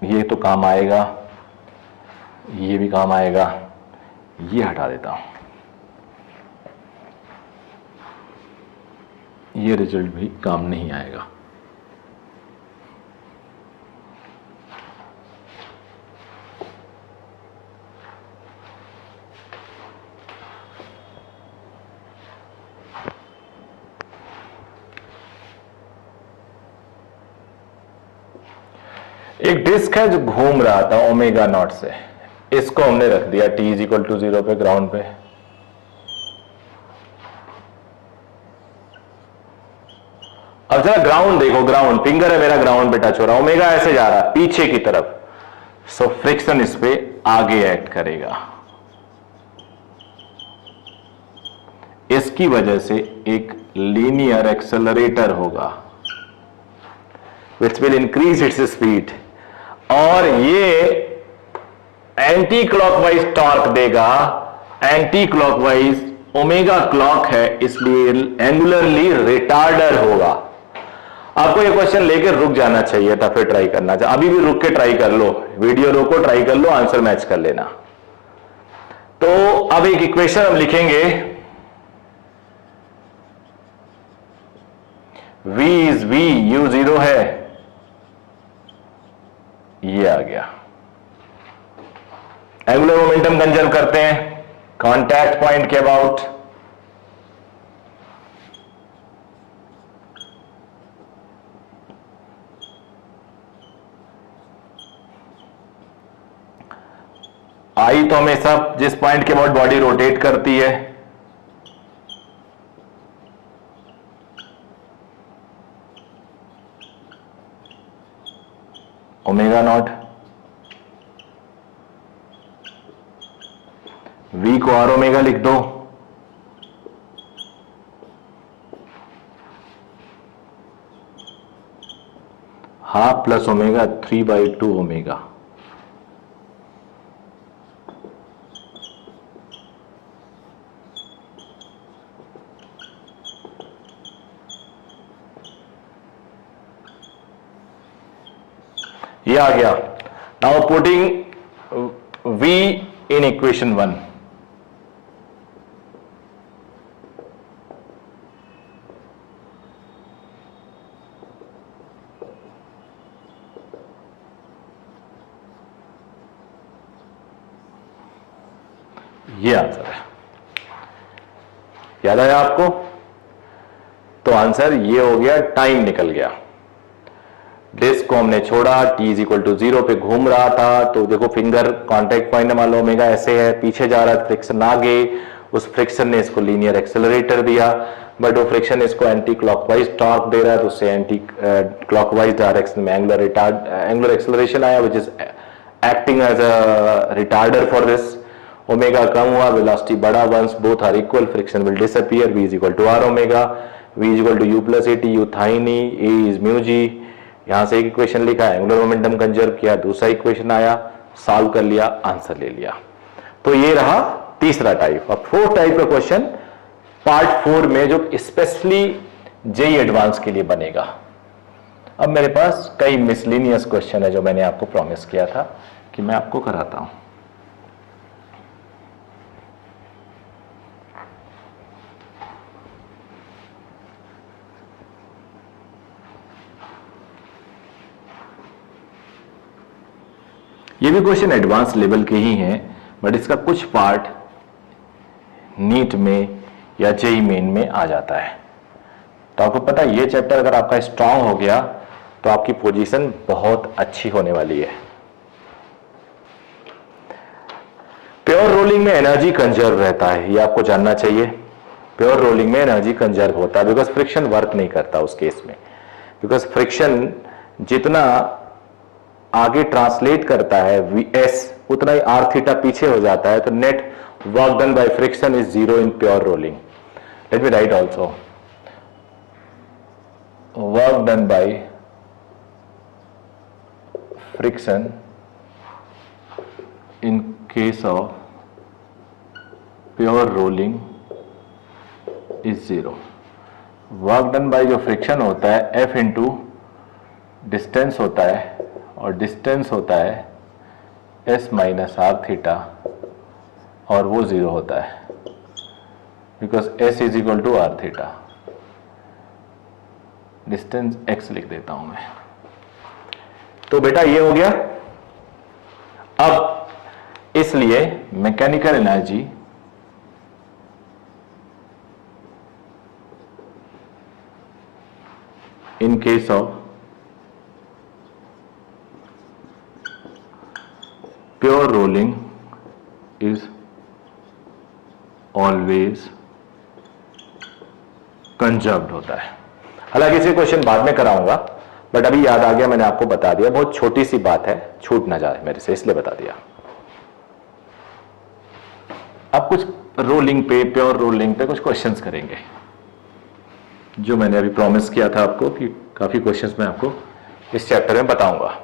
ये तो काम आएगा, ये भी काम आएगा, ये हटा देता हूं। ये रिजल्ट भी काम नहीं आएगा। एक डिस्क है जो घूम रहा था ओमेगा नॉट से, इसको हमने रख दिया t इज इक्वल टू 0 पे, ग्राउंड पे। अब जरा ग्राउंड देखो, ग्राउंड फिंगर है मेरा, ग्राउंड पे टच हो रहा, ओमेगा ऐसे जा रहा पीछे की तरफ। सो फ्रिक्शन इस पे आगे एक्ट करेगा, इसकी वजह से एक लीनियर एक्सेलरेटर होगा which will increase its speed, और ये एंटी क्लॉकवाइज टॉर्क देगा। एंटी क्लॉकवाइज ओमेगा क्लॉक है, इसलिए एंगुलरली रिटार्डर होगा। आपको ये क्वेश्चन लेके रुक जाना चाहिए था, फिर ट्राई करना चाहिए। अभी भी रुक के ट्राई कर लो, वीडियो रोको, ट्राई कर लो, आंसर मैच कर लेना। तो अब एक इक्वेशन हम लिखेंगे, v इज v, u 0 है, ये आ गया। एंगुलर मोमेंटम कंजर्व करते हैं कांटेक्ट पॉइंट के अबाउट। आई तो हमेशा जिस पॉइंट के अबाउट बॉडी रोटेट करती है, ओमेगा नॉट। v को आर ओमेगा लिख दो, हाफ प्लस ओमेगा 3/2 ओमेगा। ये आ गया। Now putting v in equation 1। ये आंसर है, याद आया आपको? तो आंसर ये हो गया, टाइम निकल गया। डिस्क को हमने छोड़ा, t इज इक्वल टू 0 पे घूम रहा था, तो देखो फिंगर कांटेक्ट पॉइंट मान लो ओमेगा ऐसे है, पीछे जा रहा है, फ्रिक्शन आगे, उस फ्रिक्शन ने इसको लीनियर एक्सेलरेटर दिया। बट वो फ्रिक्शन इसको एंटी क्लॉकवाइज टॉर्क दे रहा है, तो उससे एंटी क्लॉकवाइज डायरेक्शन में एंगुलर एक्सेलरेशन आया, which is acting as a retarder for this. Omega कम हुआ, वेलोसिटी बढ़ा, once both are equal friction will disappear, v is equal to are omega, v is equal to u plus a t, u थाइन ई, a is mu g. यहां से एक equation लिखा, angular momentum conserve किया, दूसरा equation आया, solve कर लिया, आंसर ले लिया। तो ये रहा तीसरा टाइप। अब फोर्थ टाइप का क्वेश्चन पार्ट 4 में जो स्पेशली जेई एडवांस के लिए बनेगा। अब मेरे पास कई मिसलिनियस क्वेश्चन है जो मैंने आपको प्रॉमिस किया था कि मैं आपको कराता हूं। ये भी क्वेश्चन एडवांस लेवल के ही हैं, बट इसका कुछ पार्ट नीट में या जेई मेन में आ जाता है। तो आपको पता है ये चैप्टर अगर आपका स्ट्रांग हो गया तो आपकी पोजीशन बहुत अच्छी होने वाली है। प्योर रोलिंग में एनर्जी कंजर्व रहता है, ये आपको जानना चाहिए। प्योर रोलिंग में एनर्जी कंजर्व होता है बिकॉज फ्रिक्शन वर्क नहीं करता उस केस में, बिकॉज फ्रिक्शन जितना आगे ट्रांसलेट करता है Vs उतना ही आर थीटा पीछे हो जाता है, तो net work done by friction is zero in pure rolling. Let me right also, work done by friction in case of pure rolling is zero. Work done bye जो friction होता है F into distance होता है, और distance होता है s minus are theta, और वो जीरो होता है because s is equal to R theta. Distance x लिख देता हूं मैं। तो बेटा ये हो गया। अब इसलिए mechanical energy in case of pure rolling is always conserved होता है। हालांकि इसे क्वेश्चन बाद में कराऊंगा, बट अभी याद आ गया, मैंने आपको बता दिया। बहुत छोटी सी बात है, छूट ना जाए मेरे से, इसलिए बता दिया। अब कुछ रोलिंग पे, प्योर रोलिंग पे कुछ क्वेश्चंस करेंगे, जो मैंने अभी प्रॉमिस किया था आपको कि काफी क्वेश्चंस मैं आपको इस चैप्टर में बताऊंगा।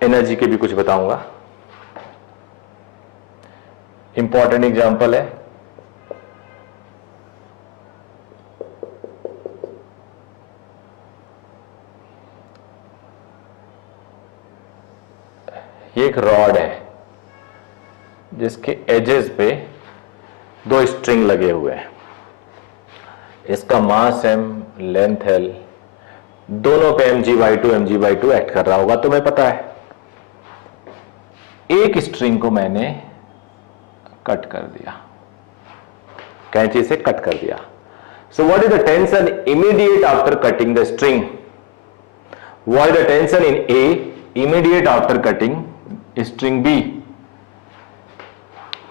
एनर्जी के भी कुछ बताऊंगा। इंपॉर्टेंट एग्जांपल है ये, एक रॉड है जिसके एजेस पे दो स्ट्रिंग लगे हुए हैं। इसका मास m, लेंथ l, दोनों पे mg/2 एक्ट कर रहा होगा, तुम्हें पता है। एक स्ट्रिंग को मैंने कट कर दिया, कैंची से कट कर दिया। So what is the tension immediate after cutting the string? What is the tension in A immediate after cutting string B?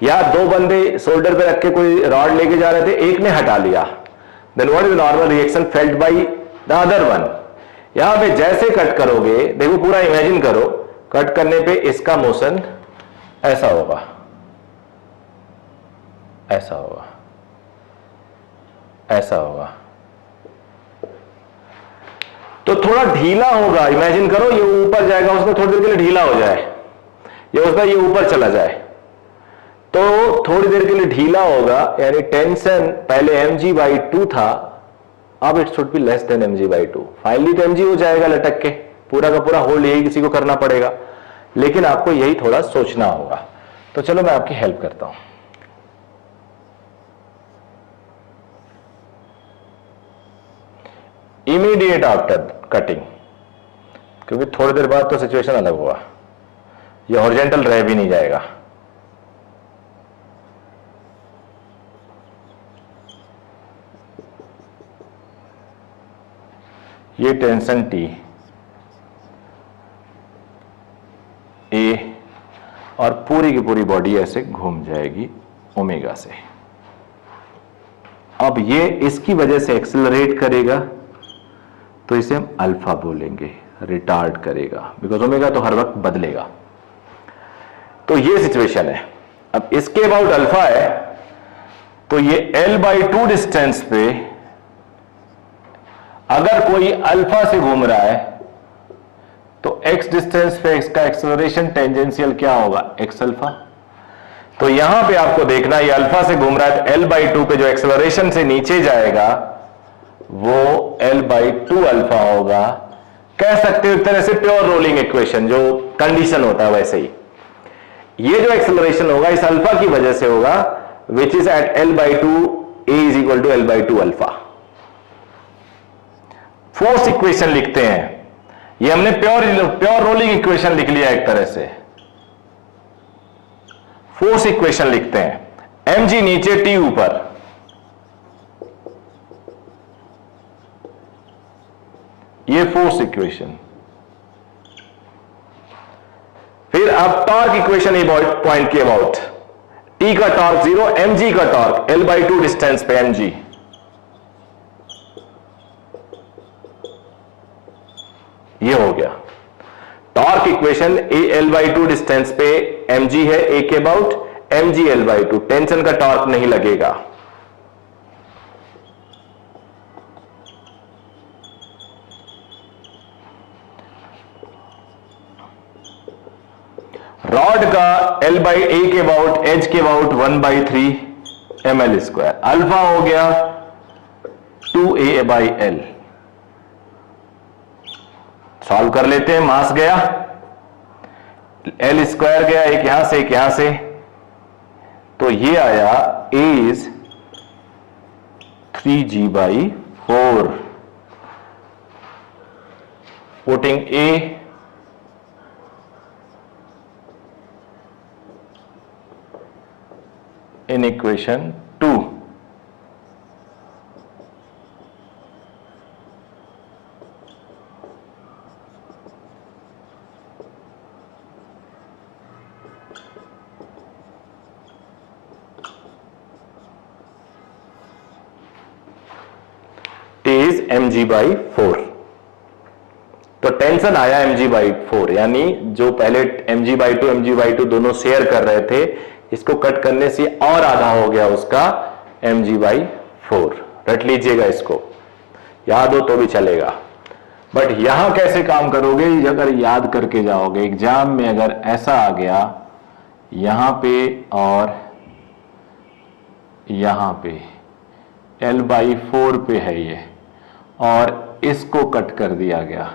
या दो बंदे शोल्डर पे रख के कोई रॉड लेके जा रहे थे, एक ने हटा लिया, then what is the normal reaction felt by the other one? यहां पे जैसे कट करोगे, देखो पूरा इमेजिन करो, कट करने पे इसका मोशन ऐसा होगा, ऐसा होगा, ऐसा होगा, तो थोड़ा ढीला होगा। इमेजिन करो ये ऊपर जाएगा, उसमें थोड़ी देर के लिए ढीला हो जाए, या उसका ये ऊपर चला जाए, तो थोड़ी देर के लिए ढीला होगा, यानी टेंशन पहले mg/2 था, अब it should be less than mg/2। Finally तो mg हो जाएगा लटक के, पूरा का पूरा होल्ड यही किसी को करना पड़ेगा, लेकिन आपको यही थोड़ा सोचना होगा। तो चलो मैं आपकी हेल्प करता हूं। इमीडिएट आफ्टर कटिंग, क्योंकि थोड़ी देर बाद तो सिचुएशन अलग हुआ, ये हॉरिजॉन्टल रह भी नहीं जाएगा। ये टेंशन T A, और पूरी की पूरी बॉडी ऐसे घूम जाएगी ओमेगा से। अब ये इसकी वजह से एक्सेलरेट करेगा तो इसे हम अल्फा बोलेंगे, रिटार्ड करेगा, बिकॉज ओमेगा तो हर वक्त बदलेगा। तो ये सिचुएशन है। अब इसके अबाउट अल्फा है तो ये L/2 डिस्टेंस पे अगर कोई अल्फा से घूम रहा है तो x डिस्टेंस पे इसका एक्सेलरेशन टेंजेंशियल क्या होगा, x अल्फा। तो यहां पे आपको देखना ये अल्फा से घूम रहा है तो L/2 पे जो एक्सेलरेशन से नीचे जाएगा वो L/2 अल्फा होगा। कह सकते हो एक तरह से प्योर रोलिंग इक्वेशन, जो कंडीशन होता है वैसे ही ये जो एक्सेलरेशन होगा इस अल्फा की वजह से होगा, which is at L/2 a is equal to L/2 alpha. Force equation लिखते हैं, ये हमने प्योर रोलिंग इक्वेशन लिख लिया एक तरह से। फोर्स इक्वेशन लिखते हैं, mg नीचे t ऊपर, ये फोर्स इक्वेशन। फिर अब टॉर्क इक्वेशन पॉइंट के अबाउट, t का टॉर्क 0, mg का टॉर्क L/2 डिस्टेंस पे mg, ये हो गया torque equation. a L/2 distance पे mg है, a के अबाउट, mg L/2, टेंशन का टॉर्क नहीं लगेगा। रॉड का L/a के अबाउट, एज के अबाउट 1/3 ml², अल्फा हो गया 2a/L। सॉल्व कर लेते हैं, मास गया L² गया, एक यहां से एक यहां से, तो ये आया a is 3g/4, putting a in equation 2. T is mg/4, तो टेंशन आया mg/4, यानी जो पहले mg/2 mg/2 दोनों शेयर कर रहे थे, इसको कट करने से और आधा हो गया उसका mg/4। रट लीजिएगा, इसको याद हो तो भी चलेगा, बट यहां कैसे काम करोगे, अगर याद करके जाओगे एग्जाम में, अगर ऐसा आ गया यहां पे और यहां पे L/4 पे है ये, और इसको कट कर दिया गया,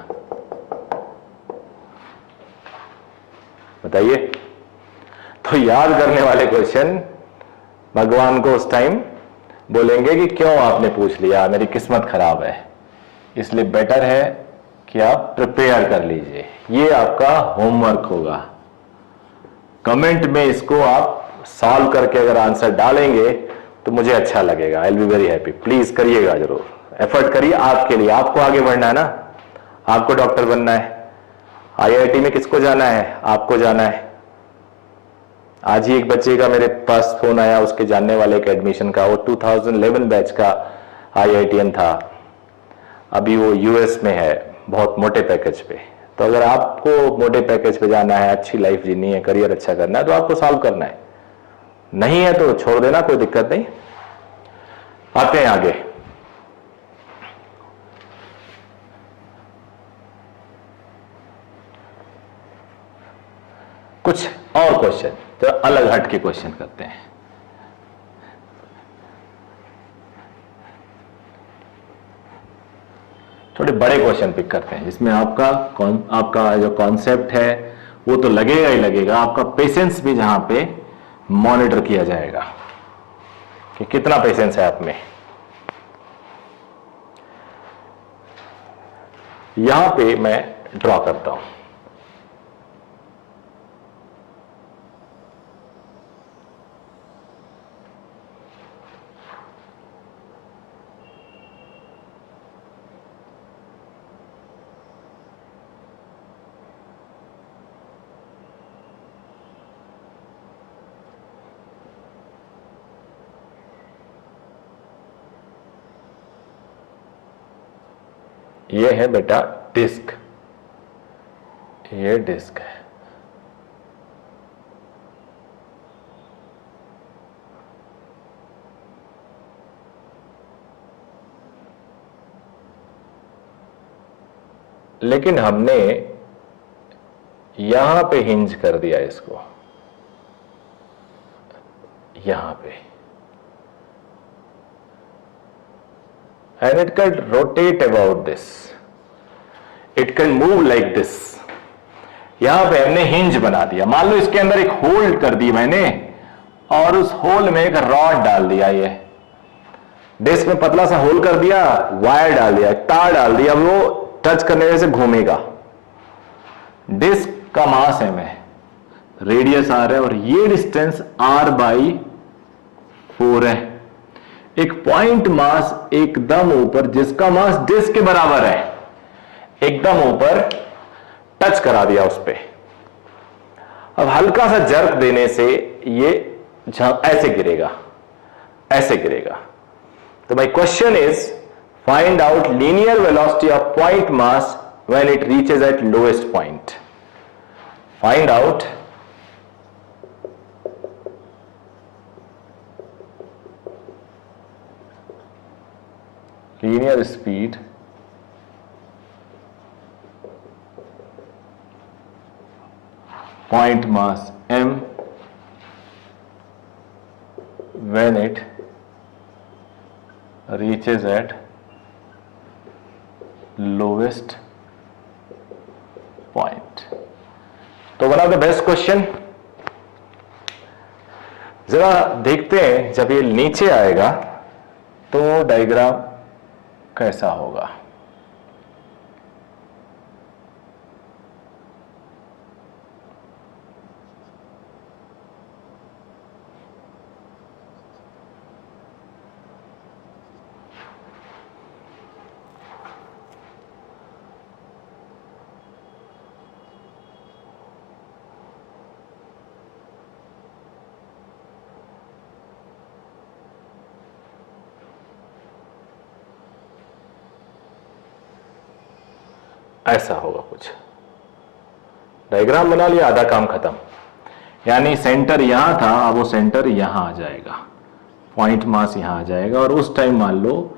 बताइए। तो याद करने वाले क्वेश्चन भगवान को उस टाइम बोलेंगे कि क्यों आपने पूछ लिया, मेरी किस्मत खराब है। इसलिए बेटर है कि आप प्रिपेयर कर लीजिए, ये आपका होमवर्क होगा। कमेंट में इसको आप सॉल्व करके अगर आंसर डालेंगे तो मुझे अच्छा लगेगा, I will be very happy. Please करिएगा, जरूर एफर्ट करिए, आपके लिए, आपको आगे बढ़ना है ना, आपको डॉक्टर बनना है। IIT में किसको जाना है, आपको जाना है। आज ही एक बच्चे का मेरे पास फोन आया, उसके जानने वाले के एडमिशन का, वो 2011 बैच का IITian था, अभी वो US में है, बहुत मोटे पैकेज पे। तो अगर आपको मोटे पैकेज पे जाना है, अच्छी लाइफ जीनी है, करियर अच्छा करना है, तो आपको सॉल्व करना है। नहीं है तो छोड़ देना, कोई दिक्कत नहीं। आते हैं आगे। कुछ और क्वेश्चन, तो अलग हट के क्वेश्चन करते हैं। थोड़े बड़े क्वेश्चन पिक करते हैं, जिसमें आपका जो कॉन्सेप्ट है वो तो लगेगा ही लगेगा, आपका पेशेंस भी जहां पे मॉनिटर किया जाएगा कि कितना पेशेंस है आप में। यहां पे मैं ड्रॉ करता हूं, ये है बेटा डिस्क, ये डिस्क है। लेकिन हमने यहां पे हिंज कर दिया इसको, यहां पे, and it can rotate about this, it can move like this। यहां पे हमने हिंज बना दिया। मान लो इसके अंदर एक होल कर दी मैंने और उस होल में एक रॉड डाल दिया, ये डिस्क में पतला सा होल कर दिया, वायर डाल दिया, तार डाल दिया, वो टच करने से घूमेगा। डिस्क का मास m है, रेडियस r है और ये डिस्टेंस r/4 है। एक पॉइंट मास एकदम ऊपर, जिसका मास डिस्क के बराबर है, एकदम ऊपर टच करा दिया उस पे। अब हल्का सा जर्क देने से ये ऐसे गिरेगा, ऐसे गिरेगा। तो my question is find out linear velocity of point mass when it reaches eight lowest point. Find out linear speed point mass m when it reaches at lowest point। तो one of the best question, जरा देखते हैं जब ये नीचे आएगा तो diagram कैसा होगा। ऐसा होगा कुछ। डायग्राम बना लिया, आधा काम खत्म। यानी सेंटर यहां था, अब वो सेंटर यहां आ जाएगा, पॉइंट मास यहां आ जाएगा और उस टाइम मान लो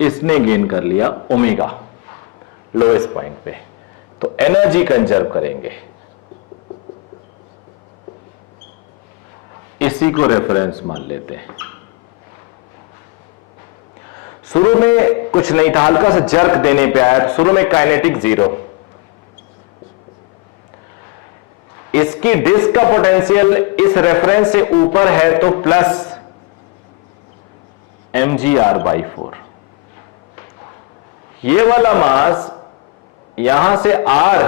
इसने गेन कर लिया ओमेगा लोएस्ट पॉइंट पे, तो एनर्जी कंजर्व करेंगे। इसी को रेफरेंस मान लेते हैं। शुरू में कुछ नहीं था, हल्का सा जर्क देने पे आया, तो शुरू में काइनेटिक 0। इसकी डिस्क का पोटेंशियल इस रेफरेंस से ऊपर है तो प्लस mgr/4। ये वाला मास यहां से r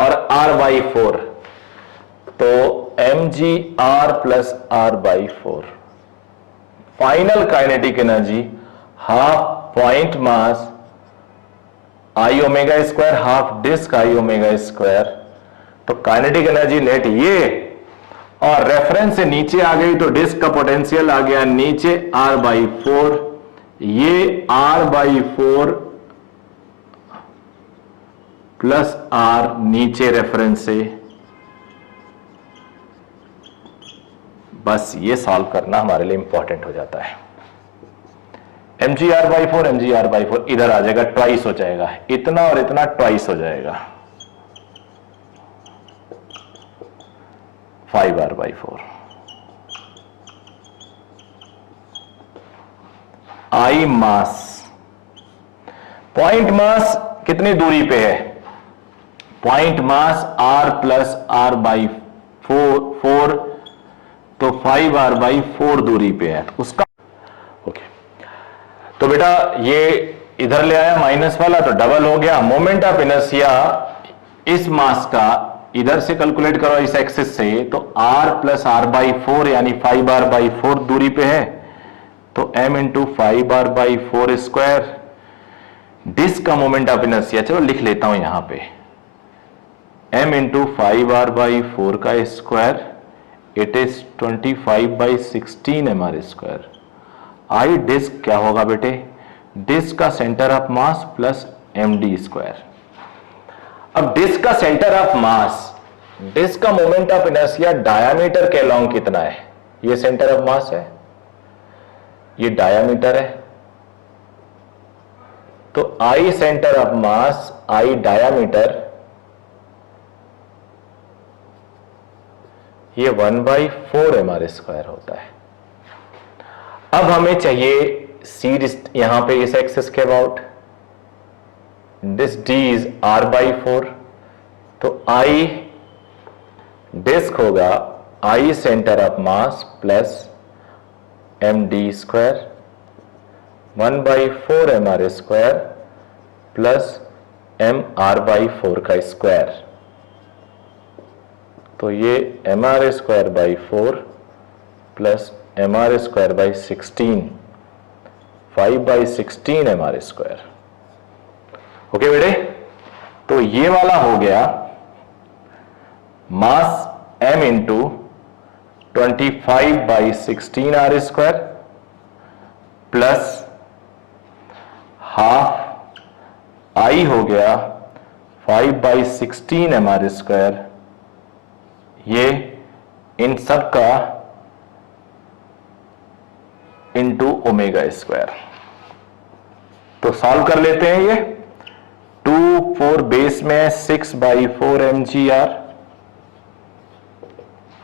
और r/4, तो mgr plus r/4। Final kinetic energy half point mass I omega square, half disc I omega square. तो काइनेटिक एनर्जी नेट ये, और रेफरेंस से नीचे आ गई तो डिस्क का पोटेंशियल आ गया नीचे r/4। ये r/4 प्लस r नीचे रेफरेंस से। बस ये सॉल्व करना हमारे लिए इंपॉर्टेंट हो जाता है। mgr/4 इधर आ जाएगा, ट्वाइस हो जाएगा, इतना और इतना ट्वाइस हो जाएगा, 5r/4। I mass, point mass कितनी दूरी पे है? Point mass r plus r/4, तो 5r/4 दूरी पे है, उसका ओके। तो बेटा ये इधर ले आया माइनस वाला, तो डबल हो गया। मोमेंट ऑफ इनर्शिया इस मास का इधर से कैलकुलेट करो, इस एक्सिस से, तो r प्लस r/4 यानी 5r/4 दूरी पे है, तो m into 5r/4 square. Disc का मोमेंट ऑफ इनर्शिया चलो लिख लेता हूं यहां पे, m इंटू 5r/4 का square, it is 25/16 mr square. I disc क्या होगा बेटे? डिस्क का centre of mass plus md²। अब डिस्क का सेंटर ऑफ मास, डिस्क का मोमेंट ऑफ इनर्शिया डायामीटर के अलोंग कितना है? ये सेंटर ऑफ मास है, ये डायामीटर है, तो I centre of mass, I diameter, ये 1/4 mr² होता है। अब हमें चाहिए C यहां पे इस एक्सिस के about, this D is R/4, तो I डिस्क होगा I centre of mass plus md², 1/4 mr² plus mr/4 का स्क्वायर, तो ये mr²/4 plus mr²/16, 5/16 mr²। Okay बेटे, तो ये वाला हो गया मास m into 25/16 r² plus half I हो गया 5/16 mr², ये इन सब का इंटू ω²। तो सॉल्व कर लेते हैं। ये 2 4 बेस में 6/4 mgr,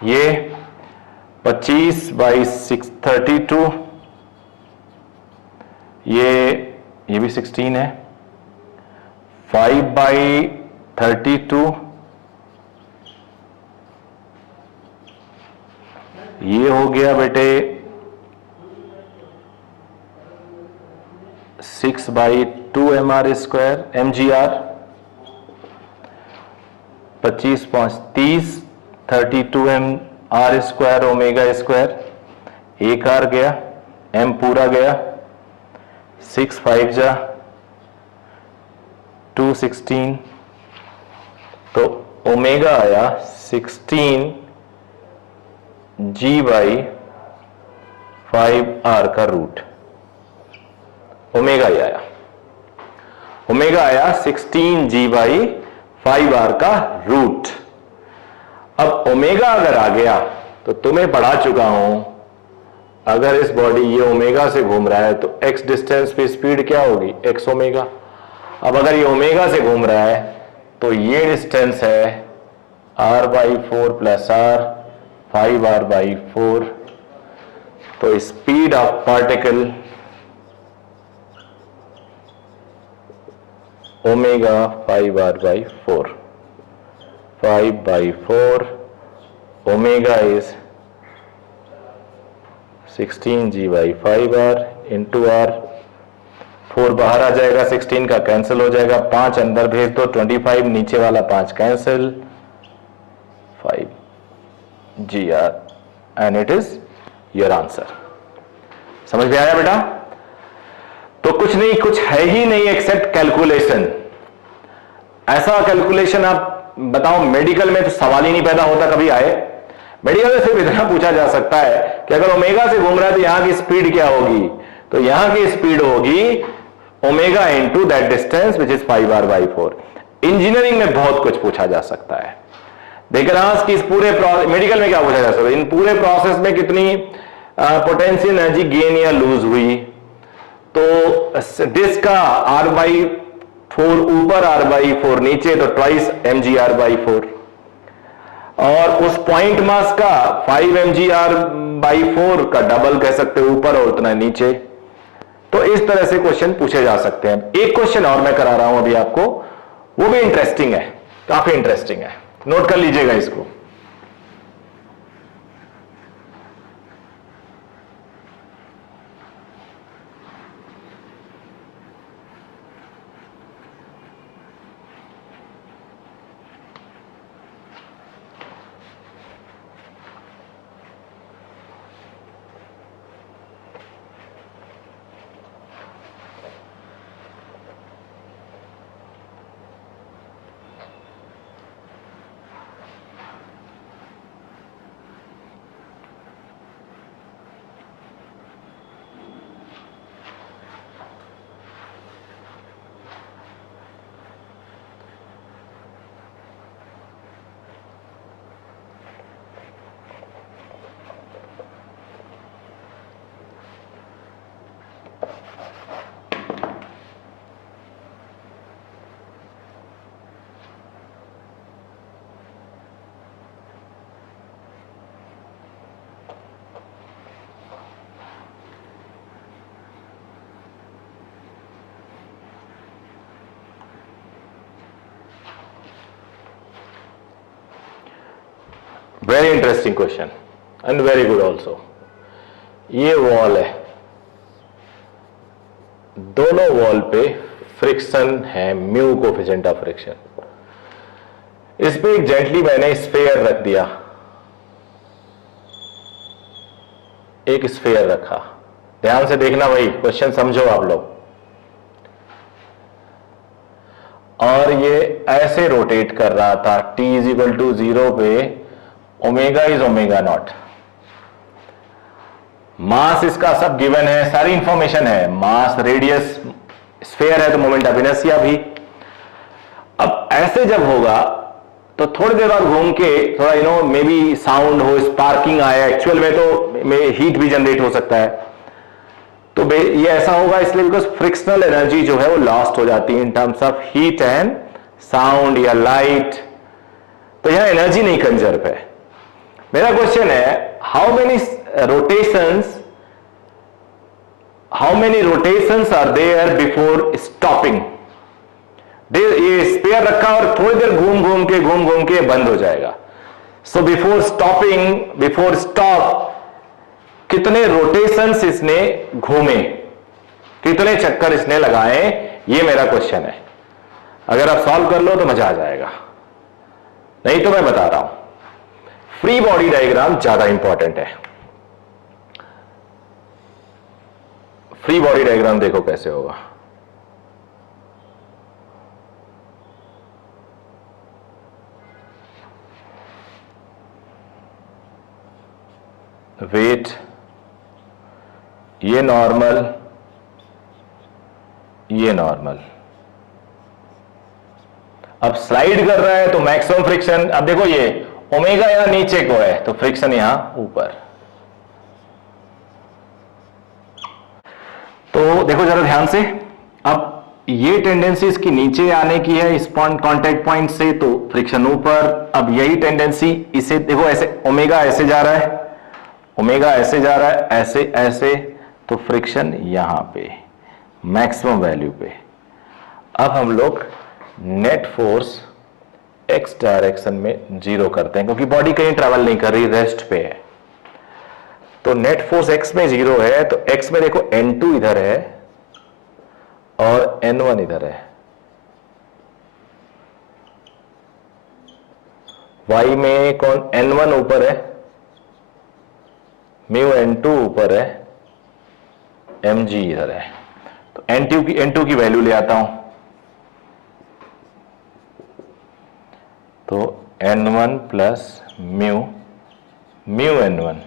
ये 25/632, ये भी 16 है, 5/32, ये हो गया बेटे 6/2 mgr, 25/5 32 mr² ω², एक आर गया, m पूरा गया, 6 5 जा 216, तो ओमेगा आया 16 G/5r का रूट, ओमेगा ही आया, ओमेगा आया 16 G/5r का रूट। अब ओमेगा अगर आ गया तो तुम्हें पढ़ा चुका हूं, अगर इस बॉडी ये ओमेगा से घूम रहा है तो x डिस्टेंस पे स्पीड क्या होगी? x omega. अब अगर ये ओमेगा से घूम रहा है तो ये डिस्टेंस है r/4 प्लस r, 5r/4, तो speed of particle omega 5r/4, 5/4 omega is 16 G/5r into r, 4 बाहर आ जाएगा, 16 का कैंसिल हो जाएगा, 5 अंदर भेज दो, 25 नीचे वाला 5 cancel, 5 GR and it is your answer. समझ में आया बेटा? तो कुछ नहीं, कुछ है ही नहीं एक्सेप्ट कैलकुलेशन। ऐसा कैलकुलेशन आप बताओ, मेडिकल में तो सवाल ही नहीं पैदा होता कभी आए। मेडिकल में सिर्फ इतना पूछा जा सकता है कि अगर ओमेगा से घूम रहा है तो यहां की स्पीड क्या होगी? तो यहां की स्पीड होगी omega into that distance which is 5r/4। Engineering में बहुत कुछ पूछा जा सकता है। देखना कि इस पूरे मेडिकल में क्या पूछा जा सकता है, इन पूरे प्रोसेस में कितनी पोटेंशियल एनर्जी गेन या लूज हुई। तो डिस्क का r/4 ऊपर, r/4 नीचे, तो ट्वाइस mgr/4, और उस पॉइंट मास का 5 mgr/4 का डबल कह सकते हो ऊपर और उतना नीचे। तो इस तरह से क्वेश्चन पूछे जा सकते हैं। एक क्वेश्चन और मैं करा रहा हूं अभी आपको, वो भी इंटरेस्टिंग है, काफी इंटरेस्टिंग है, नोट कर लीजिएगा इसको। Very interesting question and very good also. ये वॉल है, दोनों वॉल पे फ्रिक्शन है, म्यू कोफिशिएंट ऑफ फ्रिक्शन। इस पे एक जेंटली मैंने स्फेयर रख दिया, एक स्फेयर रखा। ध्यान से देखना भाई, क्वेश्चन समझो आप लोग। और ये ऐसे रोटेट कर रहा था, t इज इक्वल टू 0 पे ओमेगा इज ओमेगा नॉट। मास इसका सब गिवन है, सारी इंफॉर्मेशन है, मास, रेडियस, स्फेयर है तो मोमेंट ऑफ इनर्शिया भी। अब ऐसे जब होगा तो थोड़ी देर बाद घूम के थोड़ा मे बी साउंड हो, स्पार्किंग आया, एक्चुअल में तो हीट भी जनरेट हो सकता है। तो ये ऐसा होगा इसलिए बिकॉज फ्रिक्शनल एनर्जी जो है वो लॉस्ट हो जाती है in terms of heat and sound या लाइट। तो यहां एनर्जी नहीं कंजर्व है। मेरा क्वेश्चन है how many rotations are there before stopping. ये स्पेयर रखा और थोड़ी देर घूम घूम के बंद हो जाएगा। सो बिफोर स्टॉप कितने रोटेशंस इसने घूमे, कितने चक्कर इसने लगाए, ये मेरा क्वेश्चन है। अगर आप सॉल्व कर लो तो मजा आ जाएगा, नहीं तो मैं बता रहा हूं फ्री बॉडी डायग्राम ज्यादा इंपॉर्टेंट है। फ्री बॉडी डायग्राम देखो कैसे होगा। वेट, ये नॉर्मल, ये नॉर्मल। अब स्लाइड कर रहा है तो मैक्सिमम फ्रिक्शन, अब देखो ये ओमेगा यहां नीचे को है तो फ्रिक्शन यहां ऊपर। तो देखो जरा ध्यान से, अब ये टेंडेंसी इसकी नीचे आने की है इस कांटेक्ट पॉइंट से, तो फ्रिक्शन ऊपर। अब यही टेंडेंसी इसे देखो, ऐसे ओमेगा ऐसे जा रहा है, ओमेगा ऐसे जा रहा है, ऐसे ऐसे, तो फ्रिक्शन यहां पे मैक्सिमम वैल्यू पे। अब हम लोग नेट फोर्स एक्स डायरेक्शन में 0 करते हैं क्योंकि बॉडी कहीं ट्रैवल नहीं कर रही, रेस्ट पे है। तो नेट फोर्स एक्स में 0 है, तो एक्स में देखो N2 इधर है और N1 इधर है, y में कौन N1 ऊपर है, म्यू N2 ऊपर है, mg इधर है। तो N2 की वैल्यू ले आता हूं, तो N1 प्लस म्यू N1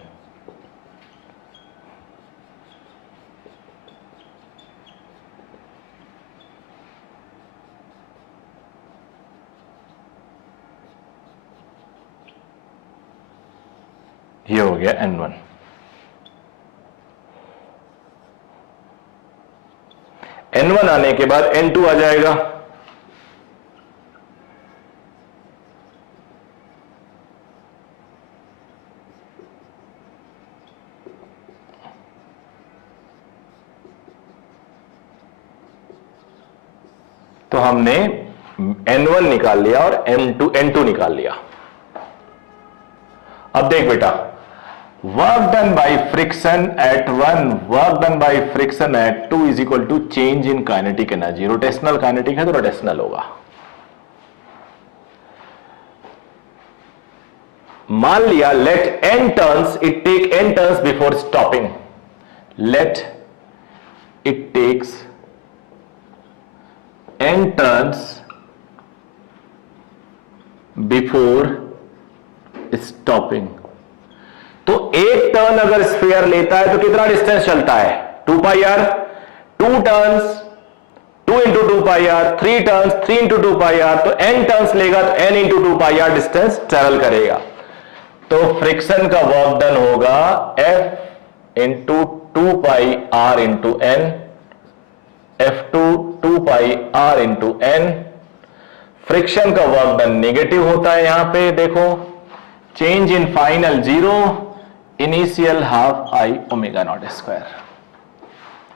ये हो गया N1। N1 आने के बाद N2 आ जाएगा, तो हमने N1 निकाल लिया और N2 निकाल लिया। अब देख बेटा, work done by friction at 1, work done by friction at 2 is equal to change in kinetic energy. Rotational kinetic है तो रोटेशनल होगा। मान लिया let n turns, it take n turns before stopping, let it takes n turns before stopping. तो एक turn अगर sphere लेता है तो कितना डिस्टेंस चलता है, 2 pi r. 2 turns 2 into 2 pi r, 3 turns 3 into 2 pi r, तो n टर्न्स लेगा तो n into 2 pi r distance travel करेगा। तो फ्रिक्शन का वर्क डन होगा F into 2 pi r into n F2 2 पाई r इंटू एन। फ्रिक्शन का work done negative होता है यहां पे देखो, change in final 0, initial half I omega naught square.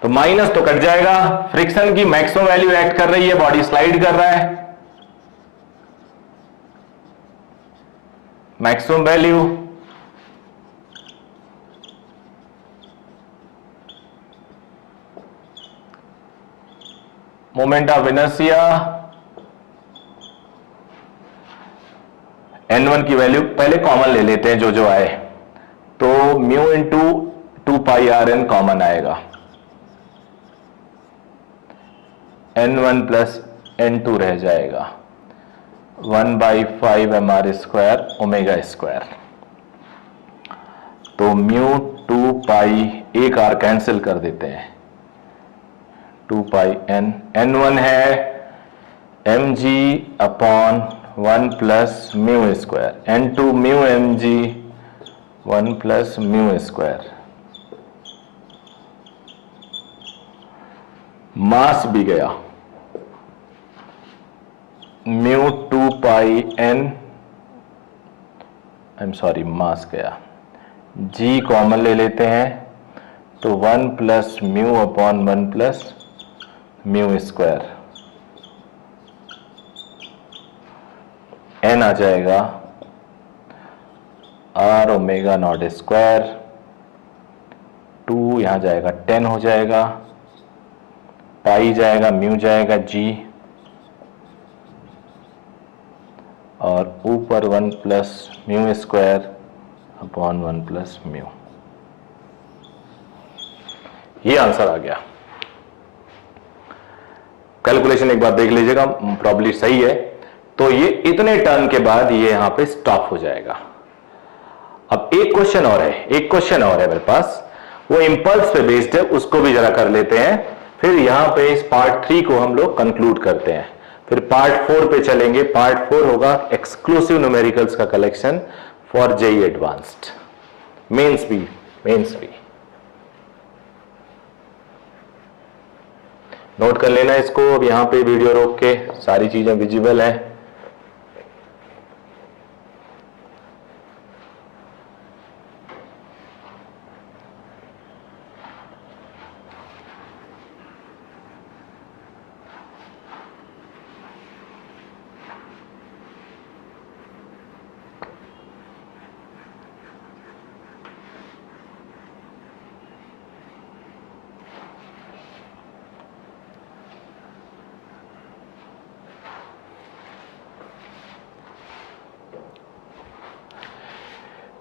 तो माइनस तो कट जाएगा, फ्रिक्शन की मैक्सिमम वैल्यू एक्ट कर रही है, बॉडी स्लाइड कर रहा है, maximum value moment of inertia n1 की वैल्यू पहले कॉमन ले लेते हैं जो आए, तो mu into 2 pi R N common आएगा, n1 प्लस n2 रह जाएगा, 1/5 mr स्क्वायर ओमेगा स्क्वायर। तो म्यू 2 पाई एक आर कैंसिल कर देते हैं, 2 पाई एन, n1 है mg upon 1 plus mu square, n2 mu mg 1 plus mu square. Mass भी गया, mu 2 pi n, I am sorry mass गया, g कॉमन ले लेते हैं, तो 1 plus mu upon 1 plus mu square, n आ जाएगा r ओमेगा नॉट स्क्वायर, 2 यहां जाएगा 10 हो जाएगा, पाई जाएगा, म्यू जाएगा g, और ऊपर 1 plus mu square upon 1 plus mu. ये आंसर आ गया। कैलकुलेशन एक बार देख लीजिएगा, प्रॉब्ली सही है। तो ये इतने टर्न के बाद ये यहां पे स्टॉप हो जाएगा। अब एक क्वेश्चन और है, मेरे पास, वो इंपल्स पे बेस्ड है, उसको भी जरा कर लेते हैं, फिर यहां पे इस पार्ट 3 को हम लोग कंक्लूड करते हैं, फिर पार्ट 4 पे चलेंगे। पार्ट 4 होगा एक्सक्लूसिव न्यूमेरिकल्स का collection for JEE advanced, mains भी। नोट कर लेना इसको। अब यहां पे वीडियो रोक के सारी चीजें विजिबल है।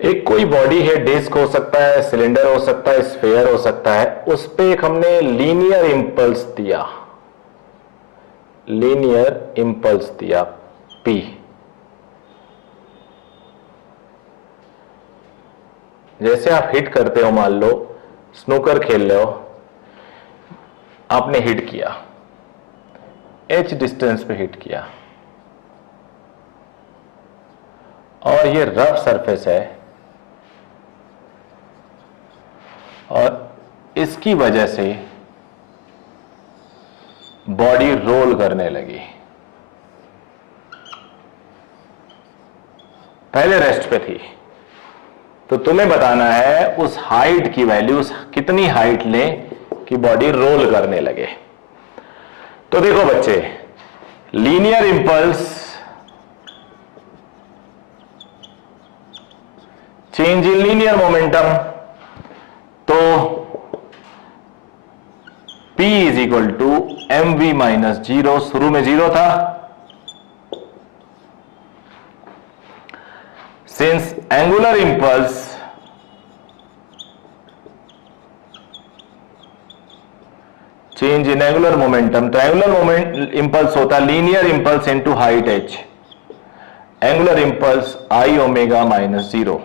एक कोई बॉडी है, डिस्क हो सकता है, सिलेंडर हो सकता है, स्फीयर हो सकता है, उस पे एक हमने लीनियर इंपल्स दिया P। जैसे आप हिट करते हो, मान लो स्नूकर खेल रहे हो, आपने हिट किया, h डिस्टेंस पे हिट किया, और ये रफ सरफेस है, और इसकी वजह से बॉडी रोल करने लगी। पहले रेस्ट पे थी, तो तुम्हें बताना है उस हाइट की वैल्यू, कितनी हाइट लें कि बॉडी रोल करने लगे। तो देखो बच्चे, linear impulse, change in linear momentum, तो P is equal to mv minus 0, शुरू में 0 था, since angular impulse change in angular momentum, तो एंगुलर इंपल्स होता linear impulse into height h, angular impulse i omega minus 0,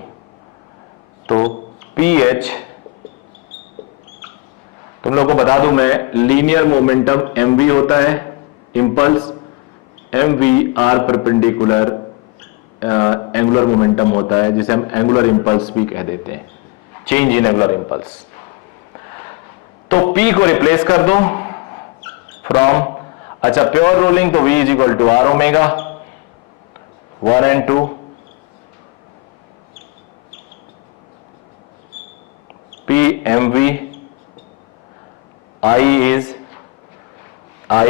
तो ph, तुम लोगों को बता दूं मैं, लीनियर मोमेंटम mv होता है, impulse mv r perpendicular angular momentum होता है, जिसे हम एंगुलर इंपल्स भी कह देते हैं, चेंज इन एंगुलर इंपल्स। तो p को रिप्लेस कर दो, फ्रॉम, अच्छा प्योर रोलिंग तो V is equal to R omega 1 and 2 P mv, I is I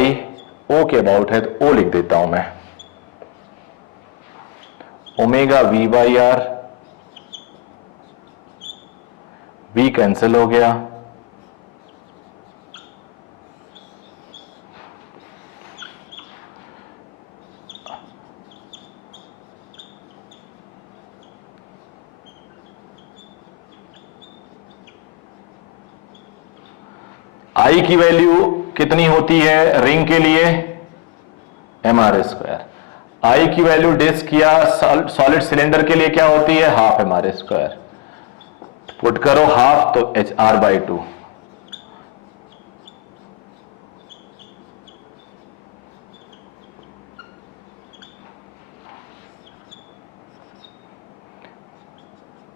O के अबाउट है तो O लिख देता हूं मैं, omega V by R, V cancel हो गया, I की वैल्यू कितनी होती है रिंग के लिए, mr स्क्वायर, I की वैल्यू डिस्क या सॉलिड सिलेंडर के लिए क्या होती है, हाफ mr स्क्वायर, पुट करो हाफ तो HR by 2,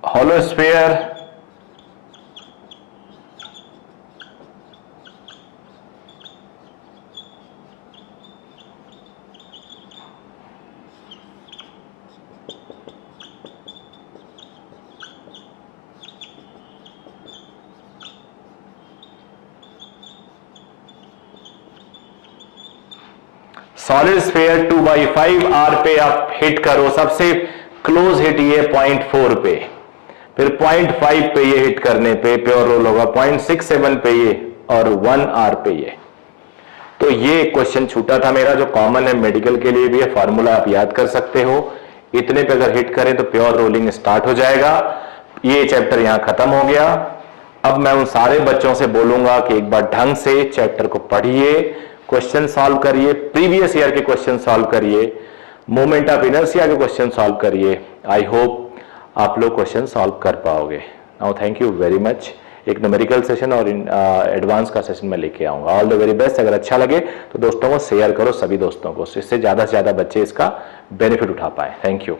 hollow sphere solid sphere 2/5 R पे आप हिट करो, सबसे क्लोज हिट ये 0.4 पे, फिर 0.5 पे ये हिट करने पे प्योर रोल होगा, 0.67 पे ये और 1 R पे ये। तो ये क्वेश्चन छूटा था मेरा जो कॉमन है मेडिकल के लिए भी है, फार्मूला आप याद कर सकते हो, इतने पे अगर हिट करें तो प्योर रोलिंग स्टार्ट हो जाएगा। ये चैप्टर यहां खत्म हो गया। अब मैं उन सारे बच्चों से बोलूंगा कि एक बार ढंग से चैप्टर को पढ़िए, क्वेश्चन सॉल्व करिए, प्रीवियस ईयर के क्वेश्चन सॉल्व करिए, मोमेंट ऑफ इनर्शिया के क्वेश्चन सॉल्व करिए। आई होप आप लोग क्वेश्चन सॉल्व कर पाओगे। Now thank you very much. एक न्यूमेरिकल सेशन और एडवांस का सेशन मैं लेके आऊंगा। All the very best. अगर अच्छा लगे तो दोस्तों को शेयर करो, सभी दोस्तों को, इससे ज्यादा से ज्यादा बच्चे इसका बेनिफिट उठा पाए। Thank you.